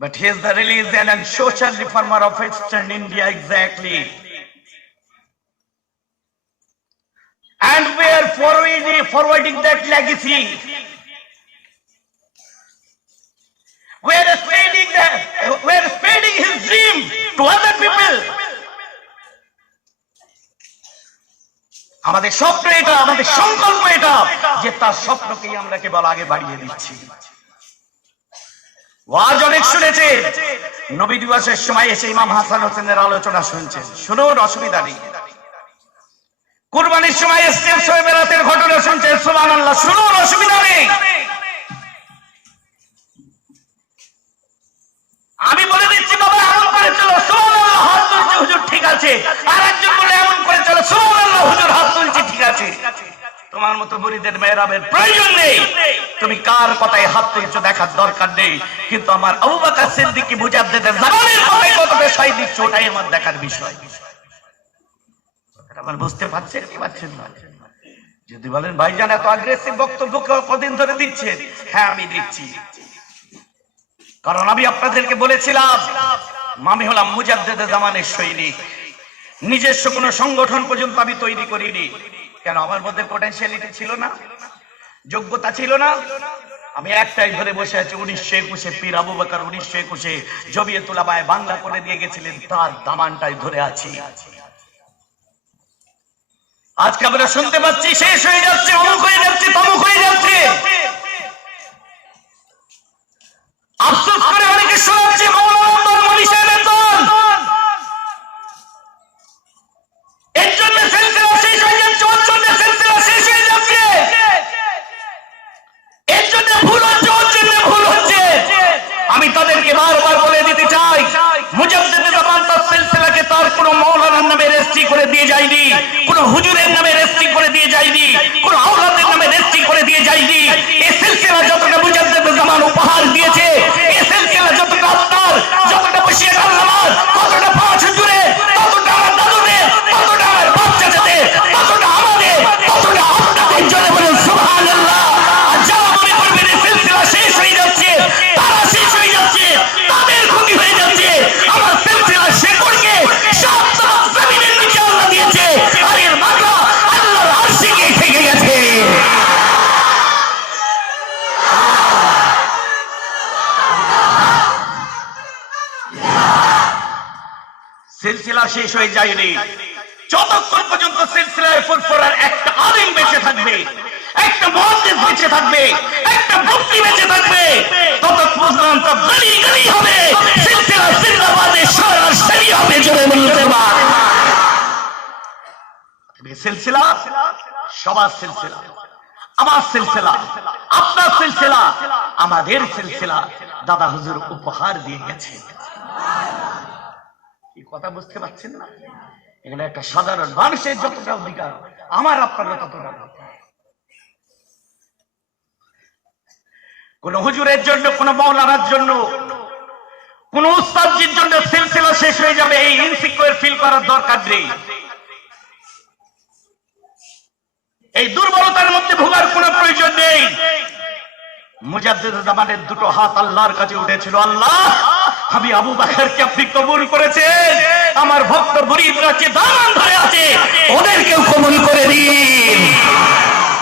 but he is the religion and social reformer of Eastern India exactly. And we are forwarding that legacy. We are spreading his dream to other people. আমাদের স্বপ্ন এটা, আমাদের সংকল্প এটা যে তার স্বপ্নকেই আমরা কেবল আগে বাড়িয়ে দিচ্ছি। ওয়াজ অনেক শুনেছে, নবী দিবসের সময় এসে ইমাম হাসান হোসেনের আলোচনা শুনছেন, শুনুন, অসুবিধা নেই। কুরবানির সময় এসে শোয়ে বেরাতের ঘটনা শুনছেন, সুবহানাল্লাহ, শুনুন, অসুবিধা নেই। আমি বলে দিচ্ছি বাবা এমন করে চলো, সুবহানাল্লাহ, হাত তুলছে হুজুর, ঠিক আছে। আর একজন বলে এমন করে চলো, সুবহানাল্লাহ, হুজুর হাত তুলছে, ঠিক আছে। তোমার মতো মুরিদের মেহরাবের প্রয়োজন নেই, তুমি কার কথায় হাত তুলছো দেখার দরকার নেই, কিন্তু আমার আবু বকর সিদ্দিক মুজাদ্দিদের জামানের কথায় কতটা সাই দিচ্ছ ওটাই আমার দেখার বিষয়। আমার বুঝতে পারছেন কি পারছেন না? যদি বলেন ভাইজান এত অ্যাগ্রেসিভ বক্তব্য কদিন ধরে দিচ্ছেন, হ্যাঁ আমি দিচ্ছি, কারণ আমি আপনাদেরকে বলেছিলাম আমি হলাম মুজাদ্দিদের জামানের সৈনিক। নিজস্ব কোন সংগঠন পর্যন্ত আমি তৈরি করিনি। কেন? আমার মধ্যে পোটেনশিয়ালিটি ছিল না, যোগ্যতা ছিল না। আমি একটাই ধরে বসে আছি, 1921 পীর আবু বকর 1921 জমিয়তুল উলামায়ে বাংলা করে দিয়ে গেছিলেন, তার দামানটাই ধরে আছি। আজকে আমরা শুনতে পাচ্ছি শেষ হয়ে যাচ্ছে, অমুক হয়ে যাচ্ছে, তমুক হয়ে যাচ্ছে। আফসোস করে অনেকে শোনাচ্ছে মৌলানা মনি সাহেবের দল, এর জন্য সিলসিলা শেষ হয়ে যাচ্ছে, ওর জন্য সিলসিলা শেষ হয়ে যাচ্ছে, এর জন্য ভুল হচ্ছে, ওর জন্য ভুল হচ্ছে। আমি তাদেরকে বারবার বলে দিতে চাই, মুজাদ্দিদ জামান তার সিলসিলাকে তার কোন মৌলানার নামে রেজিস্ট্রি করে দিয়ে যায়নি, কোন হুজুরের নামে রেজিস্ট্রি করে দিয়ে যায়নি, কোন আওলাদের নামে রেজিস্ট্রি করে দিয়ে যায়নি। এই সিলসিলা যতটা মুজাদ্দিদ জামান উপহার দিয়েছে, এই সিলসিলা যতটা আপনার, যতটা বসিয়ে আল্লাহ, কতটা পাঁচ হুজুরে, ততটা আমার দাদুদের, ততটা আমার বাচ্চা যাতে, ততটা আমাদের, ততটা আপনাদের জন্য বলেন সুবহানাল্লাহ। আর যারা মনে করবেন এই সিলসিলা শেষ হয়ে যাচ্ছে, তারা শেষ হয়ে যাচ্ছে, তাদের ক্ষতি হয়ে যাচ্ছে। আমার সিলসিলা শেকড়কে সব জমিনের নিচে আল্লাহ দিয়েছে, আর এর মাথা আল্লাহর আরশে গিয়ে ঠেকে গেছে। সিলসিলা শেষ হয়ে যায়নি, যতক্ষণ পর্যন্ত সিলসিলায় ফুরফুরার একটা আলিম বেঁচে থাকবে, একটা মুহাদ্দিস বেঁচে থাকবে, একটা মুফতি বেঁচে থাকবে, ততক্ষণ পর্যন্ত গলি গলি হবে সিলসিলা, জিন্দাবাদে সরাসরি হবে। জোরে বলতে পারে সিলসিলা সবার সিলসিলা, আমার সিলসিলা, আপনার সিলসিলা, আমাদের সিলসিলা দাদা হুজুর উপহার দিয়ে গেছে। এই কথা বুঝতে পারছেন না? এগুলো একটা সাধারণ মানুষের যতটা অধিকার, আমার আপনার ততটা। কোন হুজুরের জন্য, কোন মাওলানার জন্য, কোন উস্তাদজির জন্য সিলসিলা শেষ হয়ে যাবে এই ইনসিকিউর ফিল করার দরকার নেই। এই দুর্বলতার মধ্যে ভোগার কোন প্রয়োজন নেই। মুজাদ্দিদ জামানের দুটো হাত আল্লাহর কাছে উঠেছিল, আল্লাহ আমি আবু বকরকে আপনি কবুল করেছেন, আমার ভক্ত মুরিদরা যে দামান ধরে আছে ওদেরকেও কবুল করে দিন।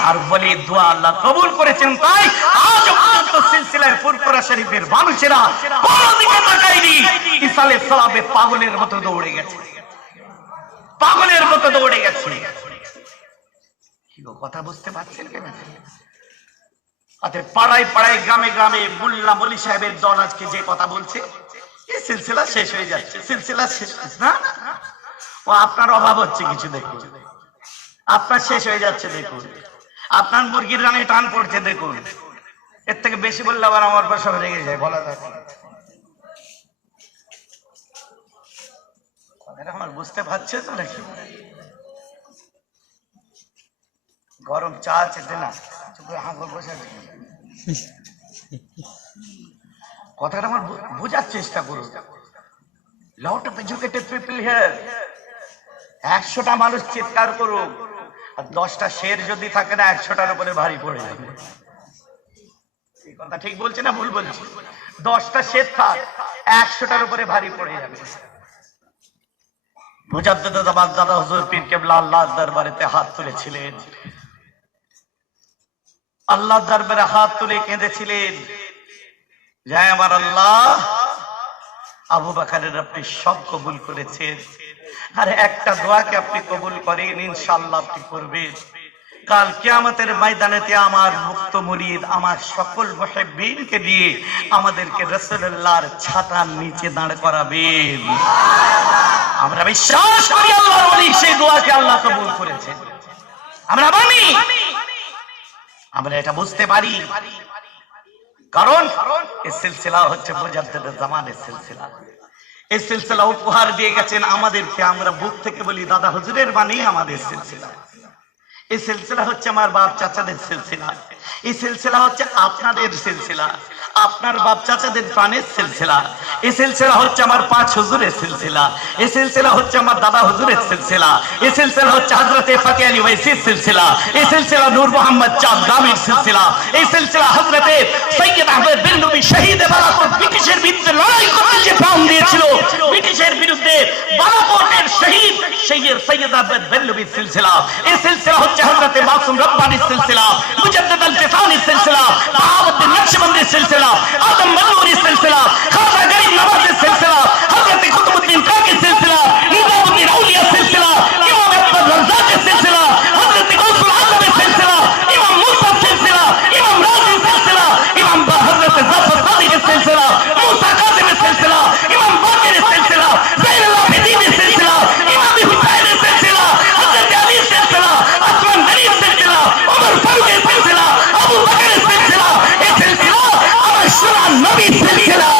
আর বলে দোয়া আল্লাহ কবুল করেছেন, তাই আজ পর্যন্ত সিলসিলার ফুরফুরা শরীফের মানুষেরা কোন দিকে তাকায়নি, ইসালে সালাবে পাগলের মতো দৌড়ে গেছে, পাগলের মতো দৌড়ে গেছে। কি গো, কথা বুঝতে পারছেন কেন? আতে পাড়ায় পাড়ায় গ্রামে গ্রামে মোল্লা মলি সাহেবের দল আজকে যে কথা বলছে এই সিলসিলা শেষ হয়ে যাচ্ছে, সিলসিলা শেষ না, ও আপনার অভাব হচ্ছে কিছু, দেখুন আপনার শেষ হয়ে যাচ্ছে, দেখুন আপনার মুরগির রানে টান পড়ছে, দেখুন এর থেকে বেশি বললে আবার আমার সব রেগে যায়, বলা থাকে আমার, বুঝতে পারছে তো নাকি? গরম চা আছে না, হাঁকর বসে আছে, কথাটা আমার বোঝার চেষ্টা করুন। Lot of educated people here, 100টা মানুষ চিৎকার করুক, আর 10টা শের যদি থাকে না 100টার উপরে ভারী পড়ে যাবে। এই কথা ঠিক বলছে না ভুল বলছি? 10টা শের থাক, 100টার উপরে ভারী পড়ে যাবে। মুজাদ্দিদ জামান দাদা হুজুর পীর কেবলা আল্লাহর দরবারেতে হাত তুলেছিলেন, আল্লাহর দরবারে হাত তুলে কেঁদেছিলেন, যায় আমার আল্লাহ, আবু বকরের আপনি সব কবুল করেছেন, আর একটা দোয়াকে আপনি কবুল করেন, ইনশাআল্লাহ আপনি করবেন। কাল কিয়ামতের ময়দানেতে আমার মুক্ত মুরিদ আমার সকল মুহিব্বিনকে দিয়ে আমাদেরকে রাসূলুল্লাহর ছাতার নিচে দাঁড় করাবেন। আমরা বিশ্বাস করি আল্লাহর ওলি সেই দোয়াকে আল্লাহ কবুল করেছেন, আমরা মানি, আমরা এটা বুঝতে পারি, কারণ এই সিলসিলা হচ্ছে মুজাদ্দিদের জামানের সিলসিলা। এই সিলসিলা উপহার দিয়ে গেছেন আমাদেরকে, আমরা বুক থেকে বলি দাদা হুজুরের বাণী আমাদের সিলসিলা। এই সিলসিলা হচ্ছে আমার বাপ চাচাদের সিলসিলা, এই সিলসিলা হচ্ছে আপনাদের সিলসিলা, আপনার বাপ চাচাদের প্রাণের সিলসিলা। এই সিলসিলা হচ্ছে আমার 5 হুজুরের সিলসিলা, এই সিলসিলা হচ্ছে আমার দাদা হুজুরের সিলসিলা, এই সিলসিলা হচ্ছে হযরতে ফাকি আলী ওয়াইসির সিলসিলা, এই সিলসিলা নূর মোহাম্মদ চাঁদ দামির সিলসিলা, এই সিলসিলা হযরতে সৈয়দ আহমদ বিন নবী শহীদ বালাকোট ব্রিটিশের বিরুদ্ধে লড়াই করতে যে প্রাণ দিয়েছিল, ব্রিটিশের বিরুদ্ধে বালাকোটের শহীদ সৈয়দ আহমদ বিন নবীর সিলসিলা। এই সিলসিলা হচ্ছে হযরতে মাসুম রব্বানির সিলসিলা, মুজাদ্দিদ আল জিসানির সিলসিলা, বাহাউদ্দিন নকশবন্দির সিলসিলা, আদম মানউরির সিলসিলা, খাজা গরিব নওয়াজের সিলসিলা, হযরত কুতুবউদ্দিন কাকির সিলসিলা, নিজামউদ্দিন আউলিয়ার সিলসিলা, ইমাম আহমদ রাজ্জাকের সিলসিলা, হযরত গৌসুল আজমের সিলসিলা, ইমাম মুসার সিলসিলা, ইমাম রাজির সিলসিলা, ইমাম হযরত জাফর সাদিকের সিলসিলা, মুসা কাযিমের সিলসিলা, ইমাম বাকিরের সিলসিলা, যায়নুল আবেদিনের সিলসিলা, ইমাম হুসাইনের সিলসিলা, হযরত আলীর সিলসিলা, ওসমান গনির সিলসিলা, ওমর ফারুকের সিলসিলা, আবু বকরের সিলসিলা। এই সিলসিলা আমার সোনার নবীর সিলসিলা।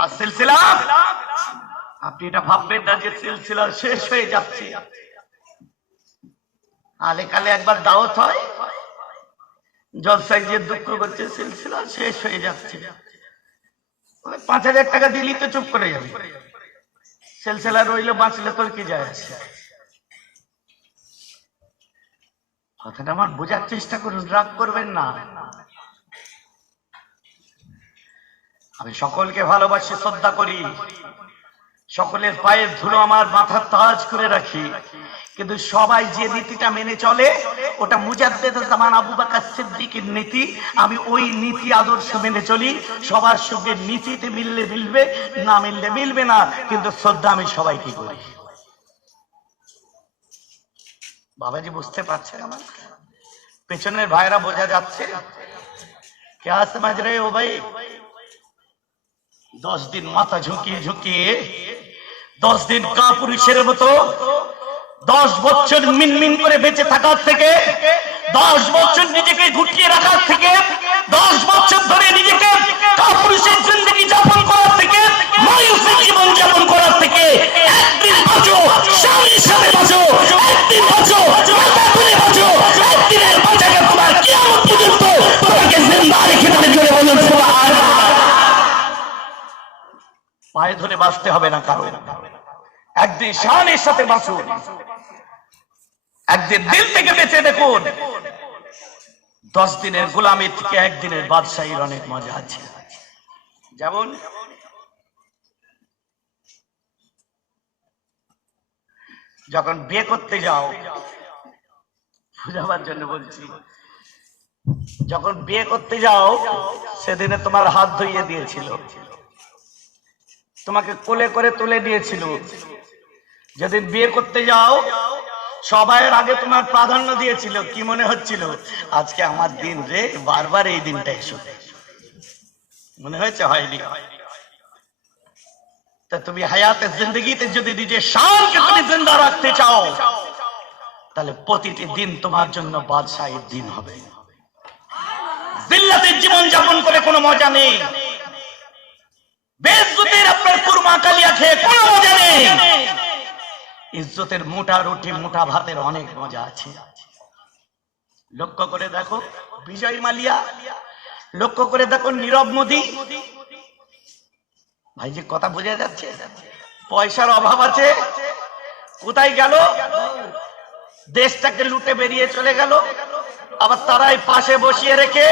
আর সিলসিলা আপনি এটা ভাববেন না যে সিলসিলা শেষ হয়ে যাচ্ছে। আলে কালে একবার দাওয়াত হয়, জলসায় যে দুঃখ করছে সিলসিলা শেষ হয়ে যাচ্ছে, 5,000 টাকা দিলি তো চুপ করে যাবে, সিলসিলা রইল, বাঁচলে তোর কি যায় আসে? কথাটা আমার বোঝার চেষ্টা করুন, রাগ করবেন না। আমি সকলকে ভালোবাসি, শ্রদ্ধা করি, সকলের পায়ের ধুলো আমার মাথার তাজ করে রাখি, কিন্তু সবাই যে নীতিটা মেনে চলে ওটা মুজাদ্দিদ জামান আবু বকর সিদ্দিকের নীতি। আমি ওই নীতি আদর্শ মেনে চলি, সবার সঙ্গে নীতিতে মিললে মিলবে, না মিললে মিলবে না, কিন্তু শ্রদ্ধা আমি সবাইকে করি। বাবাজি বুঝতে পারছেন? আমার পেছনের ভাইরা বোঝা যাচ্ছে? क्या समझ रहे हो भाई? 10 দিন মাথা ঝুঁকিয়ে ঝুঁকিয়ে, 10 দিন কাপুরুষের মতো 10 বছর মিনমিন করে বেঁচে থাকার থেকে, 10 বছর নিজেকে ঘুটিয়ে রাখার থেকে, 10 বছর ধরে নিজেকে কাপুরুষের জিন্দগি যাপন করার থেকে, মায়ুসের জীবন যাপন করার থেকে একদিন বাঁচো, স্বামীর সাথে বাঁচো, একদিন বাঁচো, মাথা তুলে বাঁচো, একদিনের বাঁচাকে তোমার কিয়ামত পর্যন্ত তোমাকে জিন্দা রেখে তাদের জন্য বলুন সুবহানাল্লাহ। পায়ে ধরে বাঁচতে হবে না কারো, একদিন শানের সাথে বাঁচুন, একদিন দিল থেকে বেঁচে দেখুন। 10 দিনের গোলামি থেকে একদিনের বাদশাহীর অনেক মজা আছে। যেমন যখন বিয়ে করতে যাও, বুঝাবার জন্য বলছি, যখন বিয়ে করতে যাও সেদিনে তোমার হাত ধুইয়ে দিয়েছিল, তোমাকে কোলে করে তুলে দিয়েছিল। যেদিন বিয়ে করতে যাও সবাইয়ের আগে তোমার প্রাধান্য দিয়েছিল, কি মনে হচ্ছিল আজকে আমার দিন রে, বারবার এই দিনটা এসো, মনে হয়েছে? হয়নি। তা তুমি হায়াতের জিন্দগিতে যদি নিজের শানকে তুমি জিন্দা রাখতে চাও, তাহলে প্রতিটি দিন তোমার জন্য বাদশাহের দিন হবে। জিল্লাতের জীবন যাপন করে কোনো মজা নেই, বেইজ্জতের আপনার কুরমা কালিয়া খেয়ে কোনো মজা নেই। ইজ্জতের মোটা রুটি মোটা ভাতের অনেক মজা আছে। লক্ষ্য করে দেখো বিজয় মালিয়া, লক্ষ্য করে দেখো নীরব মোদী। ভাই যে কথা বোঝা যাচ্ছে, পয়সার অভাব আছে, কোথায় গেল? দেশটাকে লুটে বেরিয়ে চলে গেল। আবার তারাই পাশে বসিয়ে রেখে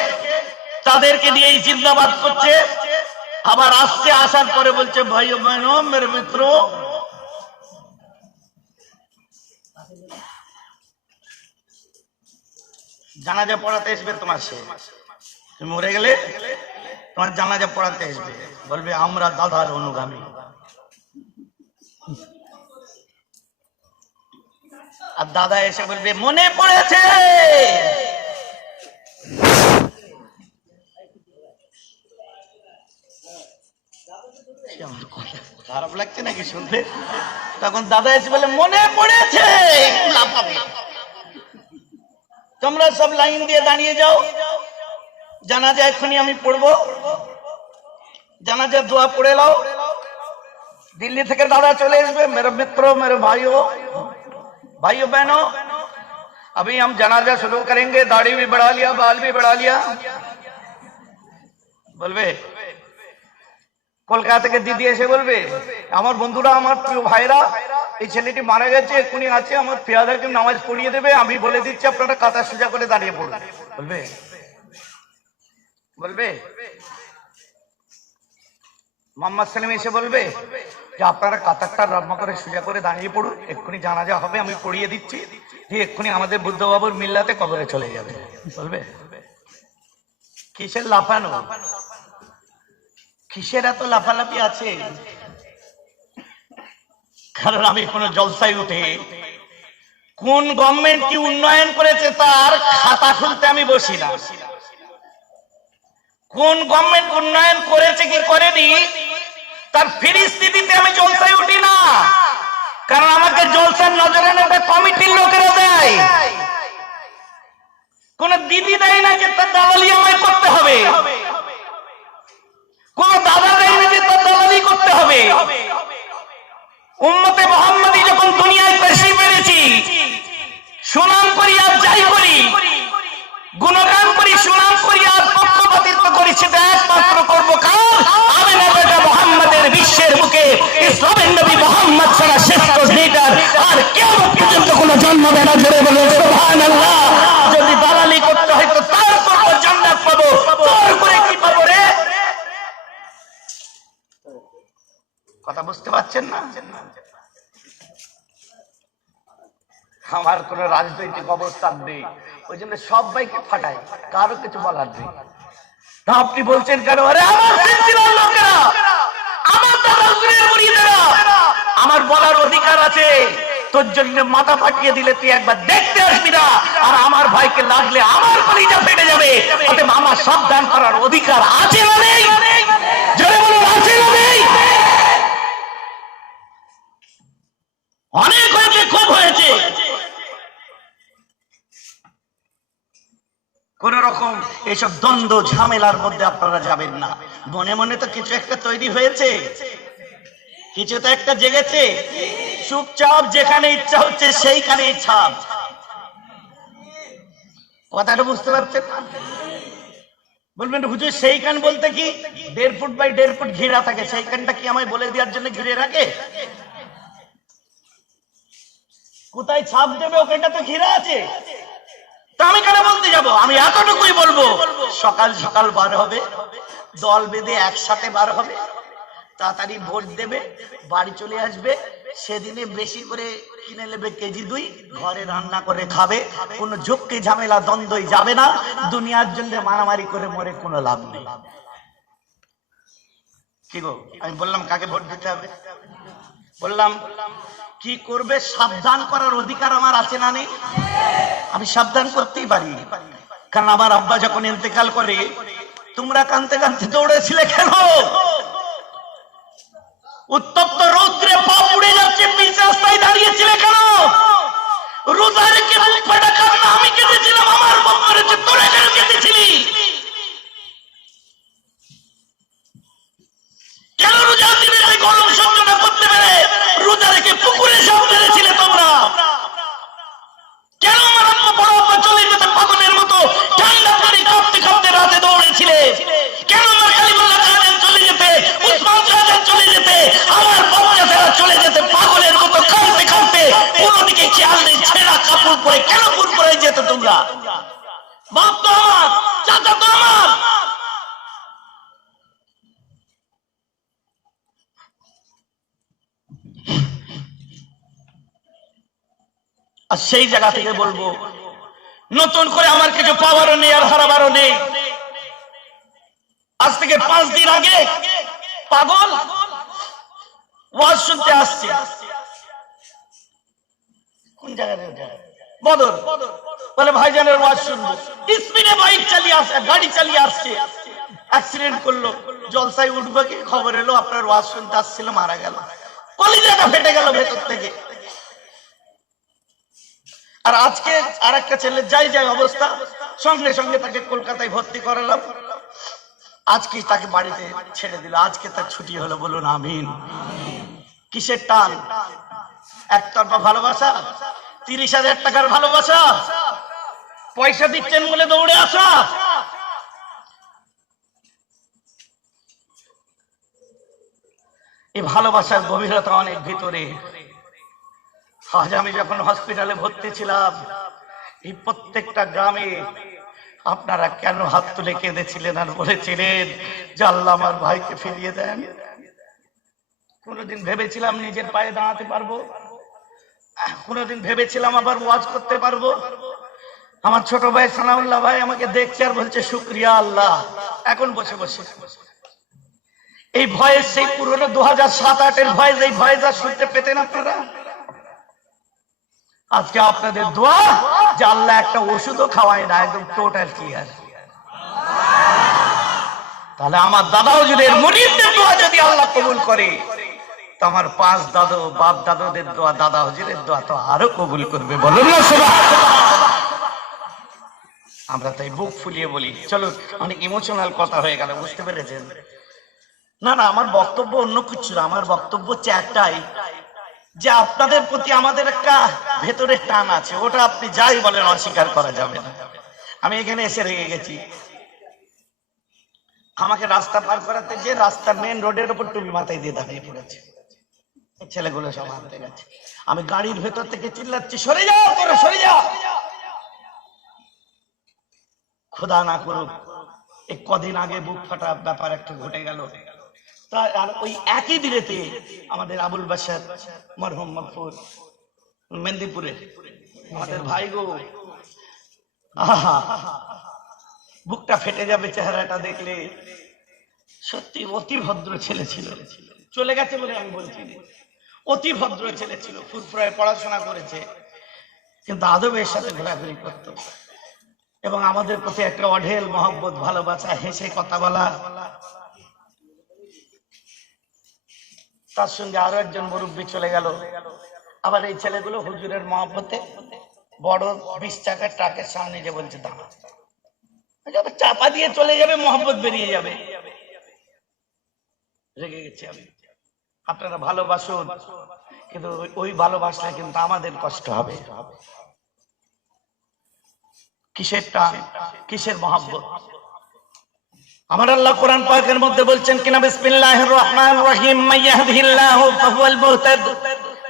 তাদেরকে দিয়েই জিন্দাবাদ করছে। আবার আসছে, আসার পরে বলছে ভাই ও বহন মেরে মিত্র, জানাজা পড়াতে আসবে তোমার, সে তুমি মরে গেলে তোমার জানাজা পড়াতে আসবে, বলবে আমরা দাদার অনুগামী। আর দাদা এসে বলবে মনে পড়েছে। খারাপ লাগছে নাকি শুনতে? তখন দাদা এসে বলে মনে পড়েছে, লাফাবে। তোমরা সব লাইন দিয়ে দাঁড়িয়ে যাও, জানাজা এক্ষুনি আমি পড়বো, জানাজার দোয়া পড়ে নাও। दिल्ली থেকে दादा चले আসবে, मेरे मित्रों मेरे भाइयों भाइयों बहनों, अभी हम जनाजा शुरू करेंगे। दाढ़ी भी बढ़ा लिया, बाल भी बढ़ा लिया। বলবে কলকাতা থেকে দিদি এসে বলবে আমার বন্ধুরা, আমার প্রিয় ভাইরা, এই ছেলেটি মারা গেছে, এক্ষুনি আছে, আমার পেয়াদাকে নামাজ পড়িয়ে দেবে, আমি বলে দিচ্ছি আপনারা কাতা সোজা করে দাঁড়িয়ে পড়ুন। বলবে বলবে মোহাম্মদ সালিম এসে বলবে যে আপনারা কাতারটা রম্মা করে সোজা করে দাঁড়িয়ে পড়ুন, এক্ষুনি জানাজা হবে, আমি পড়িয়ে দিচ্ছি, দিয়ে এক্ষুনি আমাদের বুদ্ধ বাবুর মিল্লাতে কবরে চলে যাবে। বলবে কিসের লাফানো, কিসের এত লাফালাফি আছে? কারণ আমি কোনো জলসায় উঠে কোন গভর্নমেন্ট কি উন্নয়ন করেছে তার খাতা খুলতে আমি বসি না। কোন গভর্নমেন্ট উন্নয়ন করেছে কি করেনি তার পরিস্থিতিতে আমি জলসায় উঠি না। কারণ আমাকে জলসার নজরে নেবে কমিটির লোকেরা দেয়, কোন দিদি দেয় না যে তার দালালি আমায় করতে হবে, কোন দাদা দেয় না যে তার দালালি করতে হবে। উম্মতে মুহাম্মাদি যখন দুনিয়ায় তশরিফ এনেছি, সুনাম করি আর যাই করি, গুণগান করি, সুনাম করি আর পক্ষপাতিত্ব করি, সেটা একমাত্র করবো কার? আমিনা বেটা মুহাম্মাদের বিশ্বের বুকে ইসলামের নবী মুহাম্মদ ছাড়া শ্রেষ্ঠ লিডার আর কিয়ামত পর্যন্ত কোনো জন্মাবে না। জোরে বলুন সুবহানাল্লাহ। যদি দালালি করতে হয় তো তারপর জান্নাত পাবো, তোর করে কি পাবো রে? কথা বুঝতে পারছেন না? আমার কোন রাজনৈতিক অবস্থান নেই, ওই জন্য সবাইকে ফাটাই, কারো কিছু বলার নেই। আপনি বলছেন কেন? আরে আমার সিলসিলার লোকেরা, আমার দাদা হুজুরের মুরিদেরা, আমার বলার অধিকার আছে। তোর জন্য মাথা ফাটিয়ে দিলে তুই একবার দেখতে আসবি না, আর আমার ভাইকে লাগলে আমার কলিজা ফেটে যাবে। অতএব আমার সাবধান করার অধিকার আছে না নেই? জোরে বলুন, আছে না নেই? অনেক হয়েছে, খুব হয়েছে। কোন রকম এইসব দ্বন্দ্ব ঝামেলার মধ্যে আপনারা যাবেন না। মনে মনে তো কিছু একটা তৈরি হয়েছে, কিছু তো একটা জেগেছে। চুপচাপ যেখানে ইচ্ছা হচ্ছে সেইখানে ছাপ। কথাটা বুঝতে পারছেন না? বলবেন হুজুর সেইখান বলতে কি? 1.5 ফুট বাই 1.5 ফুট ঘিরা থাকে, সেইখানটা কি আমায় বলে দেওয়ার জন্য ঘিরে রাখে? কোথায় ছাপ দেবে ওখানটা তো ঘিরা আছে, তা আমি কেন বলতে যাব? আমি এতটুকুই বলবো, সকাল সকাল বার হবে, দল বেঁধে একসাথে বার হবে, তাড়াতাড়ি ভোট দেবে, বাড়ি চলে আসবে। সেদিনে বেশি করে কিনে নেবে কেজি 2, ঘরে রান্না করে খাবে। কোনো ঝক্কি ঝামেলা দ্বন্দ্বই যাবে না। দুনিয়ার জন্য মারামারি করে মরে কোনো লাভ নেই। কি গো, আমি বললাম কাকে ভোট দিতে হবে? বললাম কি করবে সাবধান করার অধিকার আমার আছে না নেই? আমি সাবধান করতেই পারি, কারণ আমার আব্বা যখন ইন্তেকাল করে তোমরা কাঁদতে কাঁদতে দৌড়েছিলে কেন? উত্তপ্ত রৌদ্রে পা পুড়ে যাচ্ছে, পিচ রাস্তায় দাঁড়িয়েছিলে কেন? রোজা রেখে বুক ফাটা কান্না আমি কেঁদেছিলাম, আমার মন করেছে তোরা কেন কেঁদেছিলি? কেন রোজা দিনে গরম সহ্য না করতে পেরে রোজা রেখে পুকুরে সব ফেলেছিলে তোমরা? কেন আমার আম্মা বড় আব্বা চলে যেতে পাগলের মতো ঠান্ডা পানি কাঁপতে কাঁপতে রাতে দৌড়েছিলে? কেন আমার কালিমুল্লাহ খান চলে যেতে, উসমান খান চলে যেতে, আমার বাচ্চা ফেরা চলে যেতে পাগলের মতো কাঁপতে কাঁপতে কোনো দিকে খেয়াল নেই, ছেঁড়া কাপড় পরে কেন পুর পরে যেতে তোমরা? বাপ তো আমার, চাচা তো আমার। আর সেই জায়গা থেকে বলবো, নতুন করে আমার কিছু পাওয়ারও নেই আর হারাবারও নেই। আজ থেকে 5 দিন আগে পাগল ওয়াজ শুনতে আসছে, কোন জায়গায় বদর, বলে ভাইজানের ওয়াজ শুনবো। স্পিডে বাইক চালিয়ে আসছে, গাড়ি চালিয়ে আসছে, অ্যাক্সিডেন্ট করলো। জলসায় উঠবে কি খবর এলো আপনার ওয়াজ শুনতে আসছিল, মারা গেল। কলিজাটা ফেটে গেল ভেতর থেকে। আর আজকে আর একটা ছেলে যাই যাই অবস্থা, সঙ্গে সঙ্গে তাকে কলকাতায় ভর্তি করালাম, আজকে তাকে বাড়িতে ছেড়ে দিল, আজকে তার ছুটি হলো। বলুন আমিন। কিসের টান? একতরফা ভালোবাসা, 30,000 টাকার ভালোবাসা, পয়সা দিচ্ছেন বলে দৌড়ে আসা। এই ভালোবাসার গভীরতা অনেক ভিতরে। আজ আমি যখন হসপিটালে ভর্তি ছিলাম, এই প্রত্যেকটা গ্রামে আপনারা কেন হাত তুলে কেঁদেছিলেন আর বলেছিলেন যে আল্লাহ আমার ভাইকে ফিরিয়ে দেন? কোনদিন ভেবেছিলাম নিজের পায়ে দাঁড়াতে পারবো? কোনদিন ভেবেছিলাম আবার ওয়াজ করতে পারবো? আমার ছোট ভাই সানাউল্লাহ ভাই আমাকে দেখছে আর বলছে শুকরিয়া আল্লাহ। এখন বসে বসে এই ভয়েস, সেই পুরনো 2007-08 ভয়েস, এই ভয়েস আর শুনতে পেতেন আপনারা? আজকে আপনাদের দোয়া যে আল্লাহ একটা ওষুধও খাওয়ায় না, একদম টোটাল ক্লিয়ার। তাহলে আমার দাদা হুজুরের মুরিদদের দোয়া যদি আল্লাহ কবুল করে, তো আমার 5 দাদু বাপ দাদুদের দোয়া, দাদা হুজুরের দোয়া তো আরো কবুল করবে। বলুন না সুবহানাল্লাহ। আমরা তাই বুক ফুলিয়ে বলি। চলো, অনেক ইমোশনাল কথা হয়ে গেল, বুঝতে পেরেছেন? না না, আমার বক্তব্য অন্য কিছু না। আমার বক্তব্য হচ্ছে একটাই, যে আপনাদের প্রতি আমাদের একটা ভেতরের টান আছে, ওটা আপনি যাই বলেন অস্বীকার করা যাবে না। আমি এখানে এসে রেগে গেছি, আমাকে রাস্তা পার করাতে যে রাস্তার মেন রোডের উপর টুপি মাথায় দিয়ে দাঁড়িয়ে পড়েছে, ছেলেগুলো সব হাঁটতে গেছে। আমি গাড়ির ভেতর থেকে চিল্লাচ্ছি, সরে যাও তোরা, সরে যাও। খোদা না করুক এই কদিন আগে বুক ফাটা ব্যাপার একটা ঘটে গেল। আর ওই একই দিনেতে আমাদের আবুল বাশার মরহুম মাগফুর মেদিনীপুরে আমাদের ভাই গো, আহা, বুকটা ফেটে যাবে চেহারাটা দেখলে। সত্যি অতি ভদ্র ছেলে ছিল, চলে গেছে বলে আমি বলছি, অতি ভদ্র ছেলে ছিল, ফুরফুরায় পড়াশোনা করেছে, কিন্তু আদবের সাথে ঘোরাঘুরি করতো এবং আমাদের প্রতি একটা অঢেল মহব্বত, ভালোবাসা, হেসে কথা বলা। তার সঙ্গে আরো একজন মুরব্বী চলে গেল। আবার এই ছেলেগুলো হুজুরের মহব্বতে বড় 20 টাকার ট্রাকের সামনে যে বলছে দাঁড়া, চাপা দিয়ে চলে যাবে, মহব্বত বেরিয়ে যাবে। রেগে গেছি আমি। আপনারা ভালোবাসুন, কিন্তু ওই ভালোবাসলে কিন্তু আমাদের কষ্ট হবে। কিসের টান, কিসের মহব্বত? আমার আল্লাহ কোরআন পাকের মধ্যে বলছেন কিনা, বিসমিল্লাহির রহমানির রহিম, মাইয়াহদিহিল্লাহু ফাহুয়াল মুহতাদ,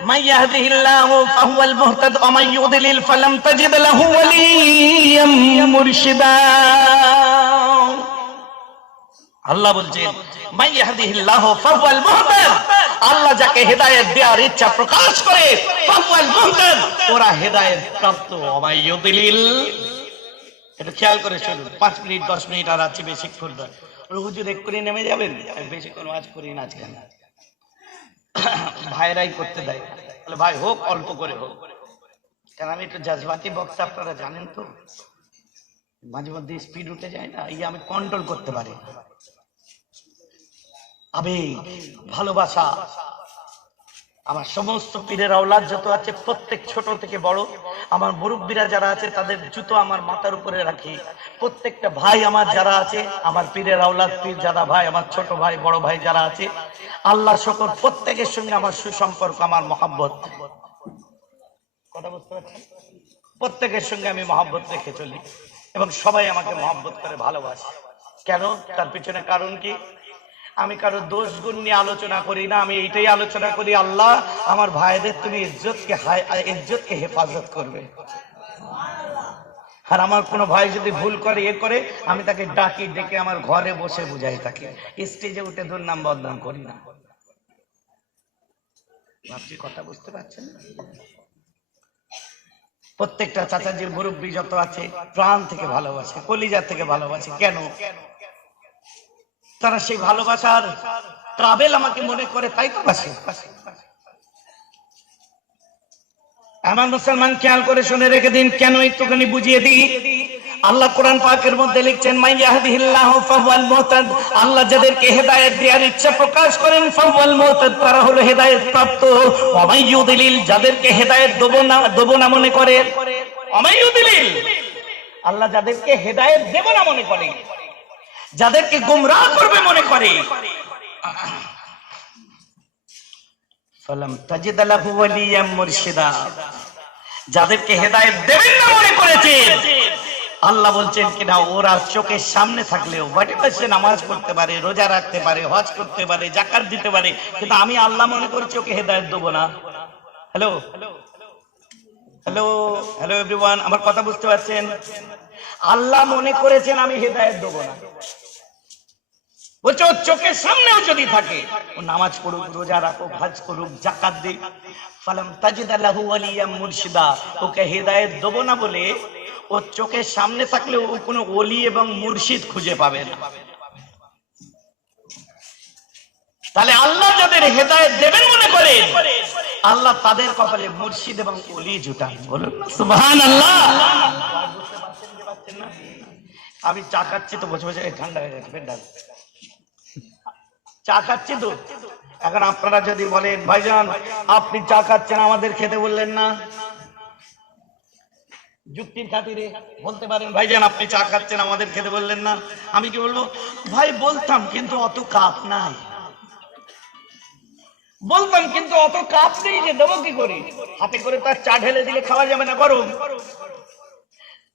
মাইয়াহদিহিল্লাহু ফাহুয়াল মুহতাদ ওয়া মান ইউদ্লিল ফালাম তাজিদ লাহু ওয়ালিয়াম মুরশিদা। আল্লাহ বলছেন মাইয়াহদিহিল্লাহু ফাহুয়াল মুহতাদ, আল্লাহ যাকে হেদায়েত দেওয়ার ইচ্ছা প্রকাশ করে, ফাহুয়াল মুহতাদ, ওরা হেদায়েত প্রাপ্ত। ওয়া মান ইউদ্লিল, এটা খেয়াল করে চলুন। 5 মিনিট 10 মিনিট আর আছে বেশিক্ষণ নয়। হুজুর এক করে নেমে যাবেন, বেশিক্ষণ ওয়াজ করি না আজকে, ভাইরাই করতে দেয়। বলে ভাই হোক, অল্প করে হোক। কারণ আমি একটু জাজবাতি বক্তা, আপনারা জানেন তো, মাঝে মধ্যে স্পিড উঠে যায় না, এই আমি কন্ট্রোল করতে পারি না। আবেগ, ভালোবাসা। আমার সমস্ত পীরের আওলাদ যত আছে, প্রত্যেক ছোট থেকে বড়, আমার মুরব্বীরা যারা আছে তাদের জুতো আমার মাথার উপরে রাখি। প্রত্যেকটা ভাই আমার যারা আছে, আমার পীরের আওলাদ, পীর যারা ভাই, আমার ছোট ভাই বড় ভাই যারা আছে, আল্লাহর শকর প্রত্যেকের সঙ্গে আমার সুসম্পর্ক, আমার মহাব্বত। কথা বুঝতে পারছেন? প্রত্যেকের সঙ্গে আমি মহাব্বত রেখে চলি এবং সবাই আমাকে মহাব্বত করে ভালোবাসে। কেন? তার পিছনে কারণ কি? আমি কারো দোষ গুণ নিয়ে আলোচনা করি না, আমি এইটাই আলোচনা করি, আল্লাহ আমার ভাইদের তুমি ইজ্জতকে হেফাজত করবে। আর আমার কোনো ভাই যদি ভুল করে করে, আমি তাকে ডাকি, ডেকে আমার ঘরে বসে বুঝাই তাকে, স্টেজে উঠে দুর্নাম বদনাম করি না। আপনি কথা বুঝতে পারছেন? প্রত্যেকটা চাচাজির মুরব্বী যত আছে প্রাণ থেকে ভালোবাসে, কলিজা থেকে ভালোবাসে। কেন? তারা সেই ভালোবাসার ট্রাভেল আমাকে মনে করে, তাই তো বাসে। আমার মুসলমান খেয়াল করে শুনে রেখে দিন, কেন একটুখানি বুঝিয়ে দিই। আল্লাহ কোরআন পাকের মধ্যে লিখছেন, মান ইয়াহদিহিল্লাহু ফাহুয়াল মুহতাদ। আল্লাহ যাদেরকে হেদায়েত দেওয়ার ইচ্ছা প্রকাশ করেন, ফাহুয়াল মুহতাদ, তারা হলো হেদায়েত প্রাপ্ত। ওয়া মান ইউদিলিল, যাদেরকে হেদায়েত দেব না মনে করে, ওয়া মান ইউদিলিল, আল্লাহ যাদেরকে হেদায়েত দেব না মনে করে, যাদেরকে গোমরাহ করবে মনে করে, ফালাম তাজিদ লাহু ওয়ালিয়াম মুরশিদা, যাদেরকে হেদায়েত দেবেন না মনে করেছে, আল্লাহ বলছেন কিনা ওরা চোখের সামনে থাকলেও বাড়ি বসে নামাজ পড়তে পারে, রোজা রাখতে পারে, হজ করতে পারে, যাকাত দিতে পারে, কিন্তু আমি আল্লাহ মনে করছি ওকে হেদায়েত দেব না। হ্যালো হ্যালো হ্যালো এভরিওয়ান, আমার কথা বুঝতে পারছেন? আল্লাহ মনে করেছেন আমি হেদায়েত দেব না, বলছে ওর চোখের সামনেও যদি থাকে, ও নামাজ পড়ুক, রোজা রাখুক, হজ করুক, যাকাত দিক, ফালাম তাজিদ লাহু ওয়ালিয়াম মুরশিদা, ওকে হেদায়েত দেব না বলে ও চোখের সামনে থাকলে ও কোনো ওলি এবং মুর্শিদ খুঁজে পাবে না। তাহলে আল্লাহ যাদের হেদায়েত দেবেন মনে করে, আল্লাহ তাদের কপালে মুর্শিদ এবং ওলি জুটান। বলুন না সুবহানাল্লাহ। বুঝতে পারছেন কি পাচ্ছেন না? আমি চা খাচ্ছি তো বসে বসে, ঠান্ডা হয়ে গেছে পেটটা, চা খাচ্ছি তো। এখন আপনারা যদি বলেন, ভাইজান আপনি চা খাচ্ছেন, আমাদের খেতে বললেন না, যুক্তির খাতিরে বলতে পারেন, ভাইজান আপনি চা খাচ্ছেন, আমাদের খেতে বললেন না। আমি কি বলবো? ভাই বলতাম, কিন্তু অত কাপ নাই। বলতাম কিন্তু অত কাপ নেই, যে দেবো কি করে? হাতে করে তার চা ঢেলে দিলে খাওয়া যাবে না গরম?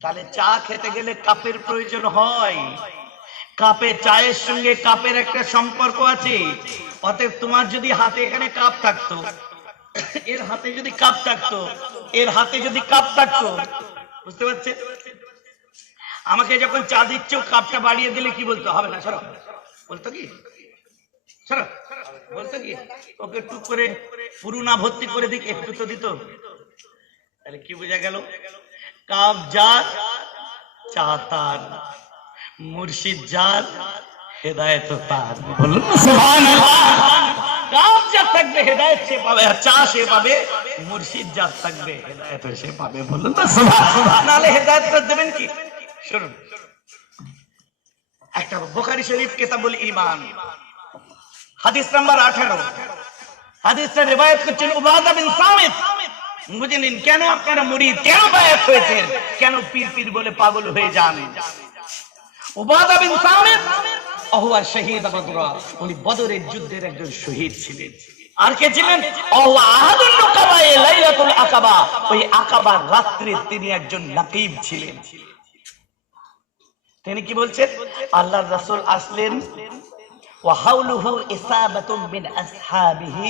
তাহলে চা খেতে গেলে কাপের প্রয়োজন হয়। কাপে, চায়ের সঙ্গে কাপের একটা সম্পর্ক আছে। অতএব তোমার যদি হাতে এখানে কাপ থাকতো, এর হাতে যদি কাপ থাকতো, এর হাতে যদি কাপ থাকতো, বুঝতে পারছে? আমাকে যখন চা দিচ্ছ, কাপটা বাড়িয়ে দিলে কি বলতো? হবে না, সরো বলতো কি? সরো বলতো কি? ওকে টুক করে পুরুনা ভর্তি করে দিক, একটু তো দিত। তাহলে কি বোঝা গেল? কাপ যার, চা তার, মুর্শিদ যার, হেদায়েত তার। বলুন সুবহানাল্লাহ। কাপ যার থাকবে হেদায়েত সে পাবে, আর চা সে পাবে। মুর্শিদ যার থাকবে হেদায়েত সে পাবে। বলুন না সুবহানাল্লাহ। নালে হেদায়েতটা দেবেন কি? শুনুন, একটা বুখারী শরীফ কিতাবুল ঈমান, হাদিস নাম্বার 18, হাদিসটা রিওয়ায়াত করছেন উবাদা বিন সামিত। বুঝে নিন কেন আপনারা মুরিদ, কেন বায়াত হয়েছেন, কেন পীর পীর বলে পাগল হয়ে যান। উবাদা বিন সামিত ওহুয়া শহীদ বদর, উনি বদরের যুদ্ধের একজন শহীদ ছিলেন। আর কে ছিলেন? ওহুয়া আহাদুন নুকাবায়ে লাইলাতুল আকাবা, ওই আকাবার রাত্রে তিনি একজন নাকিব ছিলেন। তিনি কি বলছেন? আল্লাহর রাসূল আসলেন, ওয়া হাওলুহু ইসাবাতুম মিন আসহাবিহি,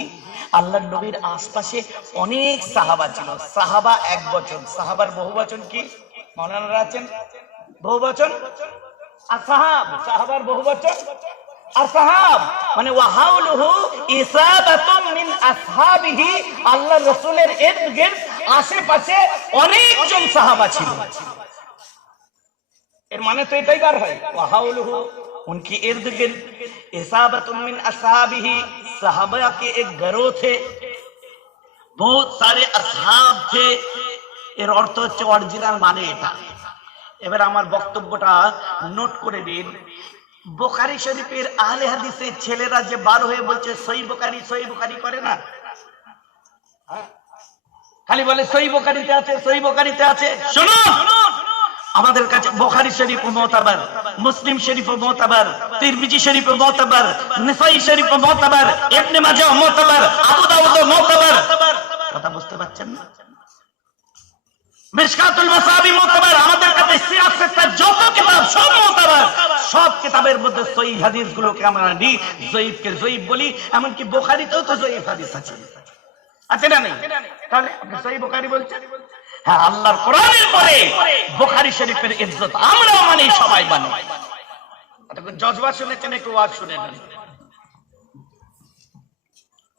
আল্লাহর নবীর আশপাশে অনেক সাহাবা ছিল। সাহাবা এক বচন, সাহাবার বহুবচন কি মাওলানারা আছেন? বহুবচন আসহাব, সাহাবার বহুবচন আসহাব, মানে ওয়া হাওলুহু ইসাবাতুম মিন আসহাবিহি, আল্লাহর রাসূলের ইর্দ-গির্দ আশেপাশে অনেকজন সাহাবা ছিল। এর মানে তো এটাই বার হয়, ওয়া হাওলুহু उनकी इर्द गिर्द इसाबतुन मिन असहाबिही, सहाबा के एक गरोह थे। बहुत सारे আসহাব थे, এর অর্থ হচ্ছে অরিজিনাল মানে এটা। এবার আমার বক্তব্যটা নোট করে দিন। বুখারী শরীফের আহলে হাদিসের ছেলেরা যে বার হয়ে বলছে সহিহ বুখারী করে না, খালি বলে সহিহ বুখারীতে আছে। শুনুন, আমাদের কাছে বুখারী শরীফ মুতাবার, মুসলিম শরীফ মুতাবার, তিরমিজি শরীফ মুতাবার, নাসাই শরীফ মুতাবার, ইবনে মাজাহ মুতাবার, আবু দাউদ মুতাবার। কথা বুঝতে পারছেন না? মিশকাতুল মাসাবি মুতাবার। আমাদের কাছে সিয়াসতের যত কিতাব সব মুতাবার। সব কিতাবের মধ্যে সহিহ হাদিসগুলোকে আমরা নি যঈফকে যঈফ বলি। এমনকি বুখারীতেও তো যঈফ হাদিস আছে, আছে না নেই? তাহলে আপনি সহিহ বুখারী বলছেন? হ্যাঁ, আল্লাহর কোরআনের পরে বুখারী শরীফের ইজ্জত আমরাও মানি, সবাই মানি। এটা জজবা শুনেছেন, একটু ওয়াজ শুনে নেন,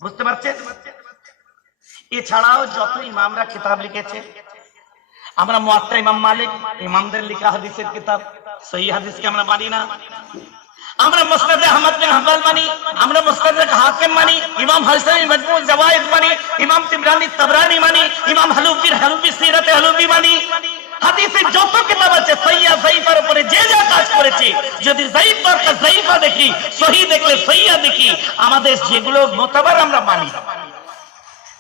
বুঝতে পারছেন? এছাড়াও যত ইমামরা কিতাব লিখেছে, আমরা মুয়াত্তা ইমাম মালিক ইমামদের লেখা হাদিসের কিতাব সহিহ হাদিসকে আমরা মানি না। আমরা মুসনাদে আহমদ বিন হাম্বল মানি, আমরা মুসনাদে হাকিম মানি, ইমাম হাসানি মাজমুউল জাওয়ায়েদ মানি, ইমাম তিবরানি তাবরানি মানি, ইমাম হালুফি সিরাতে হালুফি মানি। হাদিসের যত কিতাব আছে সহিহ যায়ীফের উপরে যে যা কাজ করেছে, যদি যায়ীফ দরকার যায়ীফা দেখি, সহিহ দেখলে সহিহ দেখি, আমাদের যেগুলো মুতাবার আমরা মানি।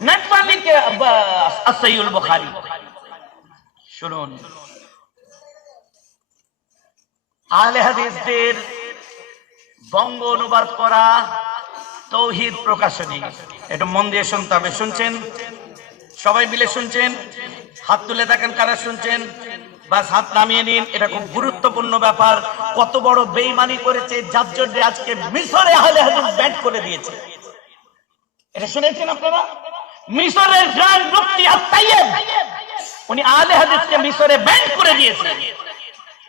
not only সহিহুল Bukhari. শুনুন, আহলে হাদিসদের বঙ্গ অনুবাদ করা তৌহিদ প্রকাশনী, এটা মন দিয়ে শুনতে হবে। শুনছেন? সবাই মিলে শুনছেন? হাত তুলে দেখেন কারা শুনছেন, বাস হাত নামিয়ে নিন। এটা খুব গুরুত্বপূর্ণ ব্যাপার। কত বড় বেঈমানি করেছে, যার জন্য আজকে মিশরে আহলে হাদিস ব্যান করে দিয়েছে। এটা শুনেছেন আপনারা? মিশরের গ্র্যান্ড মুফতি আত-তাইয়েব উনি আহলে হাদিসকে মিশরে ব্যান করে দিয়েছেন।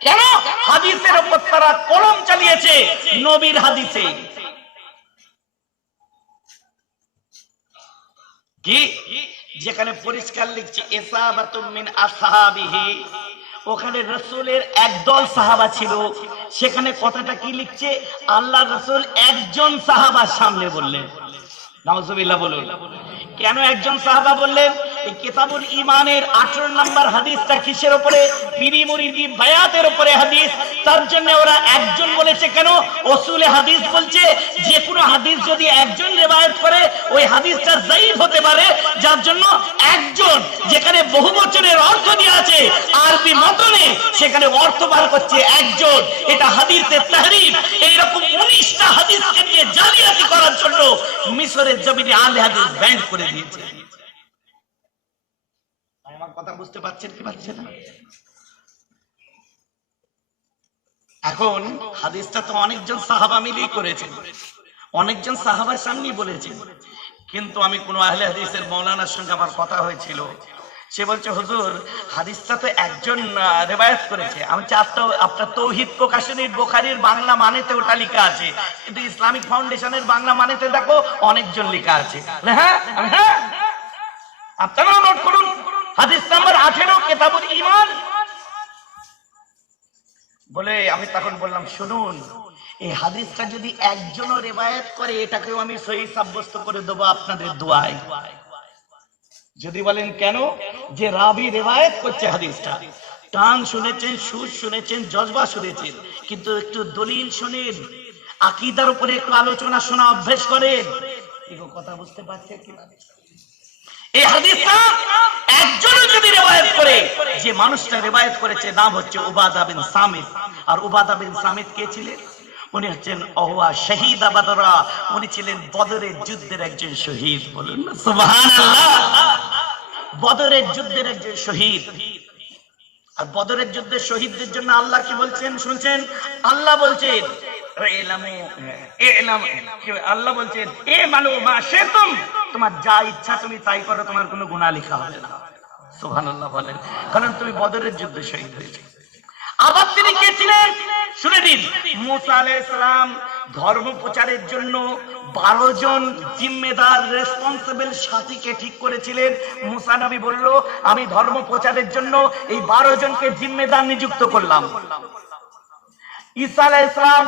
কেন? হাদিসের উপর তারা কলম চালিয়েছে, নবীর হাদিসে। কি? যেখানে পরিষ্কার লিখছে ইসাবাতুম মিন আসহাবিহি, ওখানে রাসূলের একদল সাহাবা ছিল। সেখানে কথাটা কি লিখছে? আল্লাহ রাসূল একজন সাহাবার সামনে বললেন। নাউজুবিল্লাহ বলুন। কেন একজন সাহাবা বললেন? এই কিতাবুল ঈমানের 18 নম্বর হাদিসটা কিসের উপরে? পীরি মুরিদি বায়াতের উপরে হাদিস। তার জন্য ওরা একজন বলেছে। কেন? উসুলে হাদিস বলছে যে কোনো হাদিস যদি একজন রিওয়ায়াত করে ওই হাদিসটা যায়ীফ হতে পারে, যার জন্য একজন, যেখানে বহুবচনের অর্থ দেওয়া আছে আরবি মতনে, সেখানে অর্থ বার করছে একজন। এটা হাদিসের তাহরিফ। এইরকম 19টা হাদিসকে নিয়ে জালিয়াতি করার জন্য মিশরের জমিনে আহলে হাদিস ব্যান করে দিয়েছে। আমার কথা বুঝতে পারছেন কি পারছেন না? এখন হাদিসটা তো অনেকজন সাহাবা মিলেই করেছেন, অনেকজন সাহাবার সামনেই বলেছেন। কিন্তু আমি কোন আহলে হাদিসের মাওলানার সঙ্গে আমার কথা হয়েছিল, সে বলছে হুজুর হাদিসটা তো একজন রিওয়ায়াত করেছে। আমি আপনার তৌহিদ প্রকাশনীর বুখারীর বাংলা মানেতে ওটা লেখা আছে, কিন্তু ইসলামিক ফাউন্ডেশনের বাংলা মানেতে দেখো অনেকজন লেখা আছে। হ্যাঁ হ্যাঁ, আপনারাও নোট করুন। হাদিস নাম্বার 18 কিতাবুল ঈমান। বলে আমি তখন বললাম শুনুন, এই হাদিসটা যদি একজনও রিওয়ায়াত করে এটাকেও আমি সহিহ সাব্যস্ত করে দেবো আপনাদের দোয়ায়। যদি বলেন কেন? যে রাবি রিওয়ায়াত করছে হাদিসটা, টান শুনেছেন, সুর শুনেছেন, জজবা শুনেছেন, কিন্তু একটু দলিল শুনেন, আকীদার উপরে একটু আলোচনা শোনা অভ্যাস করেন। এগো কথা বুঝতে পারছে কি? এই হাদিসটা একজনও যদি রিওয়ায়াত করে, যে মানুষটা রিওয়ায়াত করেছে নাম হচ্ছে উবাদা বিন সামিত। আর উবাদা বিন সামিত কে ছিলেন? উনি হচ্ছেন ওয়া শহীদ বদরা, উনি ছিলেন বদরের যুদ্ধের একজন শহীদ। বলুন না সুবহানাল্লাহ। বদরের যুদ্ধের একজন শহীদ। আর বদরের যুদ্ধের শহীদদের জন্য আল্লাহ কি বলছেন শুনছেন? আল্লাহ বলছেন আল্লাহ বলছেন এ মালু মা শেতুম, তোমার যা ইচ্ছা তুমি তাই করো, তোমার কোনো গুনাহ লেখা হবে না। সুবহানাল্লাহ বলেন, কারণ তুমি বদরের যুদ্ধে শহীদ হয়েছে। আবার তিনি কে ছিলেন শুনে দিন। মুসা আলাইহিস সালাম ধর্ম প্রচারের জন্য 12 জন জিম্মেদার রেসপন্সিবল সাথীকে ঠিক করেছিলেন। মুসা নবী বলল আমি ধর্ম প্রচারের জন্য এই 12 জনকে জিম্মেদার নিযুক্ত করলাম। ঈসা আলাইহিস সালাম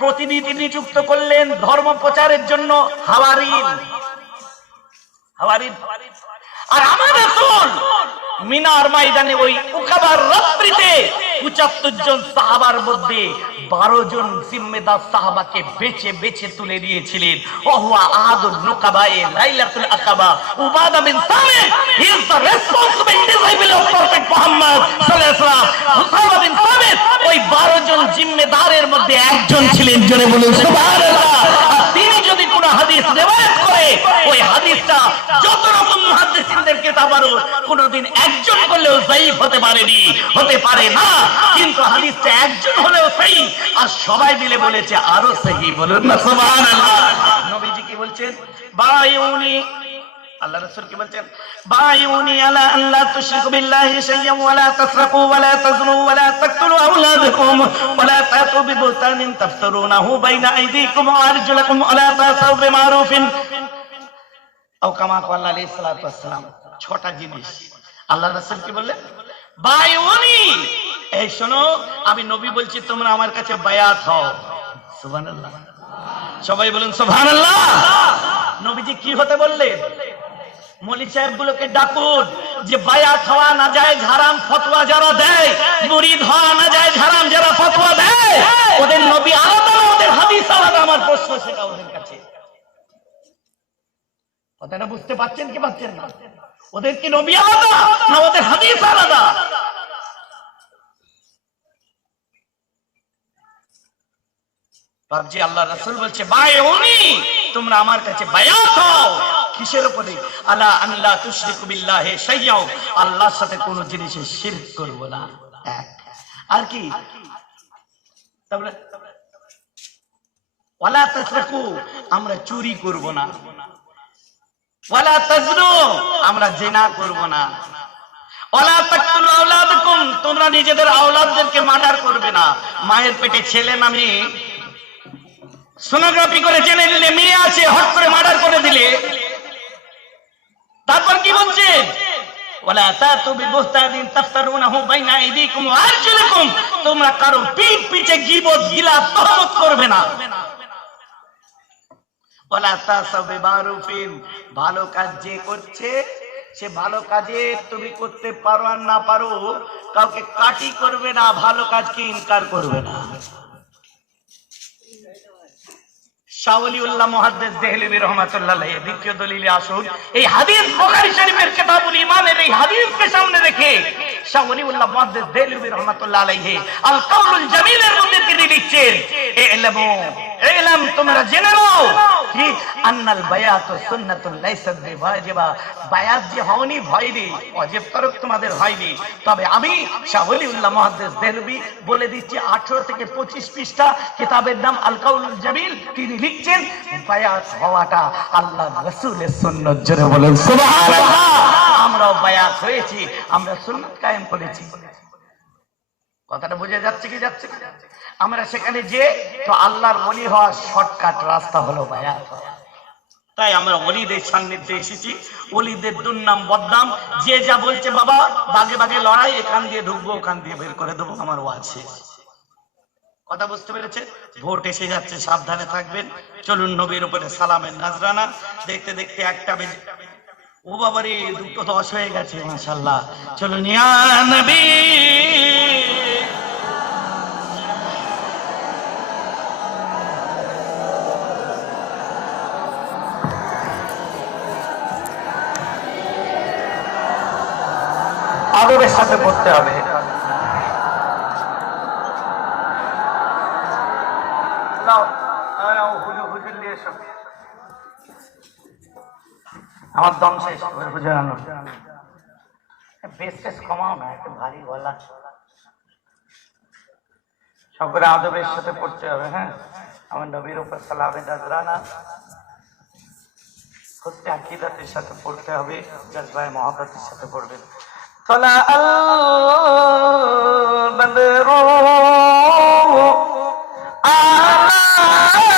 প্রতিনিধি নিযুক্ত করলেন ধর্ম প্রচারের জন্য হাওয়ারিন। হাওয়ারিদ। আর আমার রাসূল মিনার ময়দানে ওই উকাবার রাত্রিতে ৭৫ জন সাহাবার মধ্যে 12 জন জিম্মেদার সাহাবাকে বেছে বেছে তুলে দিয়েছিলেন। ওহুয়া আহাদুন নুকাবায়ে লাইলাতুল আকাবা Ubada bin Samit, he is the responsible disciple of prophet Muhammad সাল্লাল্লাহু আলাইহি ওয়াসাল্লাম। উসামা বিন সামিত ওই 12 জন জিম্মেদারের মধ্যে একজন ছিলেন। জোরে বলুন সুবহানাল্লাহ। আর তিনি যদি কোন হাদিস রিওয়ায়াত করে, ওই হাদিসটা যত রকম মুহাদ্দিসিনদের কিতাবারও কোনদিন একজন করলেও সহিহ হতে পারেনি, হতে পারে না। কিন্তু হাদিসটা একজন হলেও সহিহ, আর সবাই মিলে বলেছে আরো সহিহ। বলুন না সুবহানাল্লাহ। নবীজি কি বলছেন? বায়ুনি, আল্লাহ রাসূল কি বলছেন? বায়ুনি আলা আল্লা তুশরিকু বিল্লাহি শাইয়্যান ওয়া লা তাসরাকু ওয়া লা তাজনু ওয়া লা তাকতুলু আওলাদাকুম ওয়া লা তাতু বিবুহতানিন তাফতারুনাহু বাইনা আইদিকুম ওয়া আরজুলাকুম ওয়া লা তাসাউ বিমারুফিন আও কামা ক্বালা আলাইহিস সালাতু ওয়াস সালাম। 6টা জিনিস আল্লাহ রাসূল কি বললেন? বায়ুনি, এই শোনো, আমি নবী বলছি তোমরা আমার কাছে বায়াত হও। সুবহানাল্লাহ। সবাই বলুন সুবহানাল্লাহ। নবীজি কি হতে বললেন? মৌলভী সাহেবগুলোকে ডাকুন, যে বায়াত হওয়া নাজায়েজ হারাম ফতোয়া যারা দেয়, মুরিদ হওয়া নাজায়েজ হারাম যারা ফতোয়া দেয়, ওদের নবী আলাদা, ওদের হাদিস আলাদা। আমার প্রশ্ন সেটা ওদের কাছে। কথাটা বুঝতে পারছেন কি পারছেন না? ওদের কি নবী আলাদা না ওদের হাদিস আলাদা? বাবজি আল্লাহ রাসূল বলছে বায়উনি, তোমরা আমার কাছে বায়াত হও। কিসের উপরে? আলা আল্লাহ তুশরিকু বিল্লাহি শাইয়্যাও, আল্লাহর সাথে কোন জিনিসে শিরক করব না। এক। আর কি? তারপরে ওয়ালা তাসরাকু, আমরা চুরি করব না। ওয়ালা তাজনু, আমরা জিনা করব না। ওয়ালা তাকতুলু আওলাদাকুম, তোমরা নিজেদের আওলাদদেরকে মার্ডার করবে না। মায়ের পেটে ছেলে নামে সোনোগ্রাফি করে জেনে নিলে মেয়ে আছে, হট করে মার্ডার করে দিলে। তারপর কি বলছে? ওয়ালা তাতু বিবুহতানিন তাফতারুনাহু বাইনা আইদিকুম ওয়া আরজুলিকুম, তোমরা কারো পিঠ পিছে গীবত গিলাফ তহমত করবে না। ওয়ালা তাসাউ বিমারুফিন, ভালো কাজ যে করছে সে ভালো কাজে তুমি করতে পারো আর না পারো, কাউকে কাটি করবে না, ভালো কাজকে ইনকার করবে না। শাহ ওলিউল্লাহ মুহাদ্দিস দেহলভী রাহমাতুল্লাহ আলাইহি দ্বিতীয় দলিলে আসুন। এই হাদিস বুখারী শরীফের কিতাবুল ঈমানের এই হাদিসকে সামনে রেখে শাহ ওলিউল্লাহ মুহাদ্দিস দেহলভী রাহমাতুল্লাহ আলাইহি আল কাউলুল জামিলের মধ্যে তিনি লিখছেন, ইলম, তোমরা জেনে নাও কি আন্নাল বায়াতু সুন্নাতুন লাইসাত বিওয়াজিবা, বায়াত যে হওনি ভয়নি, ওয়াজিব তরক তোমাদের হয়নি। তবে আমি শাহ ওলিউল্লাহ মুহাদ্দিস দেহলভী বলে দিচ্ছি 18 থেকে 25 পৃষ্ঠা, কিতাবের নাম আল কাউলুল জামিল। তিনি লিখছেন বায়াত হওয়াটা আল্লাহর রাসূলের সুন্নাত। জোরে বলেন সুবহানাল্লাহ। আমরাও বায়াত হয়েছি, আমরা সুন্নাত কায়েম করেছি। কথাটা বুঝে যাচ্ছে কি যাচ্ছে? আমরা সেখানে যে তো আল্লাহর ওলি হওয়ার শর্টকাট রাস্তা হলো বায়াত। তাই আমরা ওলিদের সান্নিধ্যে এসেছি। ওলিদের দুর্নাম বদনাম, যে যা বলছে বাবা বাগে বাগে লড়াই, এখান দিয়ে ঢুকবো ওখান দিয়ে বের করে দেবো, আমার ওয়াজ শেষ। কথা বুঝতে পেরেছে? ভোট এসে যাচ্ছে, সাবধানে থাকবেন। চলুন নবীর উপরে সালামের নাজরানা। দেখতে দেখতে 1টা বেজে, ও বাবারে 2:10 হয়ে গেছে, মাশাআল্লাহ। চলুন ইয়া নবী, আদবের সাথে পড়তে হবে। আমার দম শেষ, হুজুর আনো বেশ টেস কমাও না, একটু ভারী গলা। সকলে আদবের সাথে পড়তে হবে। হ্যাঁ, আমার নবীর উপর সালামের নাজরানা হচ্ছে আকীদাতের সাথে পড়তে হবে, জজবায়ে মহব্বতের সাথে পড়বেন। তলা আল বদরু আলাইনা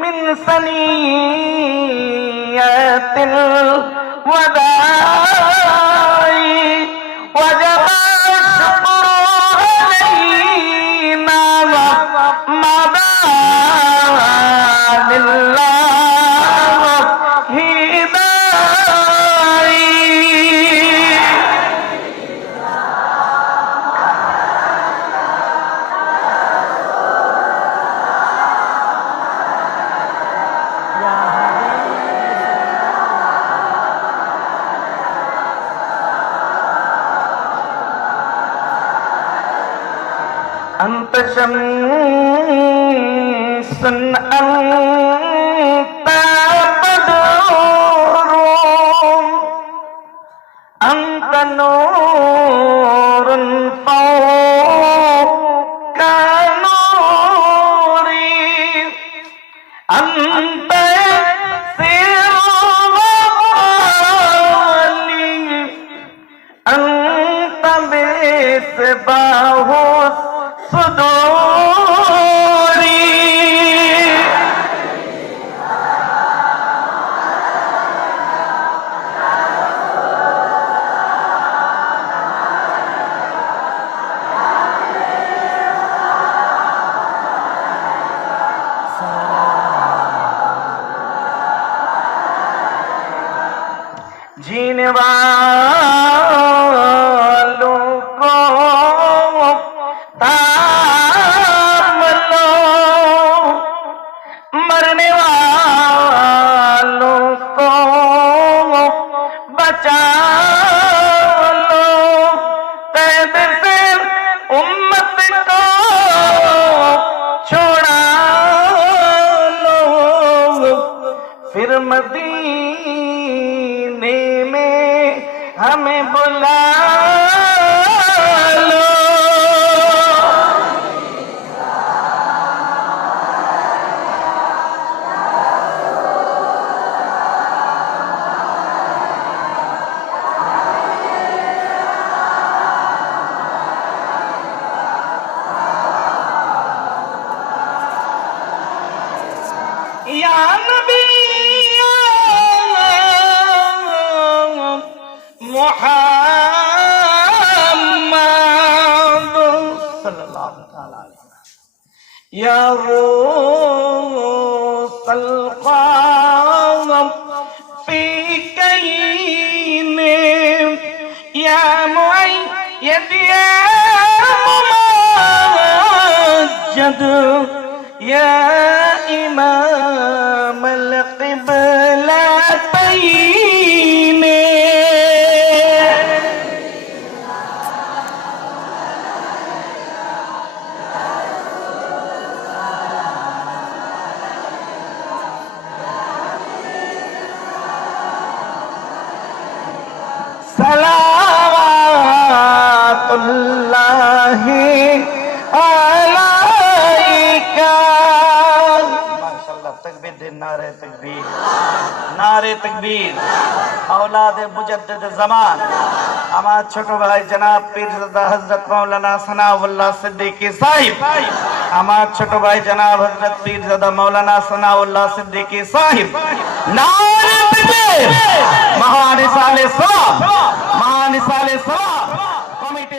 মিন সানিয়াতিল ওয়াদাই ওয়াজাবা শুকরু আলাইনা أنت شمس أنت بدر أنت نور فوق نوري أنت سر وغالي أنت مصباح صدوري जीने वालों को थाम लो, मरने वालों को बचा लो, कैद से उम्मत को छोड़ा लो, फिर मदीने में हमें बुला लो। या नबी मुहम्मद सल्लल्लाहु अलैहि वसल्लम या रूसल क़ाम फी कईने या मुअय्यद या मुमज्जद या इमाम अल-क़िबलतैन सलावतुल्लाहि अलैका। माशाअल्लाह, तकबीर दे, नारे तकबीर, नारे तकबीर। औलाद मुजद्दिद ज़मान আমার ছোট ভাই জনাব পীরজাদা হযরত মাওলানা সানাউল্লাহ সিদ্দিকী সাহেব, আমার ছোট ভাই জনাব হযরত পীরজাদা মাওলানা সানাউল্লাহ সিদ্দিকী সাহেব, নারে তাকবীর, মহান ইসালে সালাম, মহান ইসালে সালাম কমিটি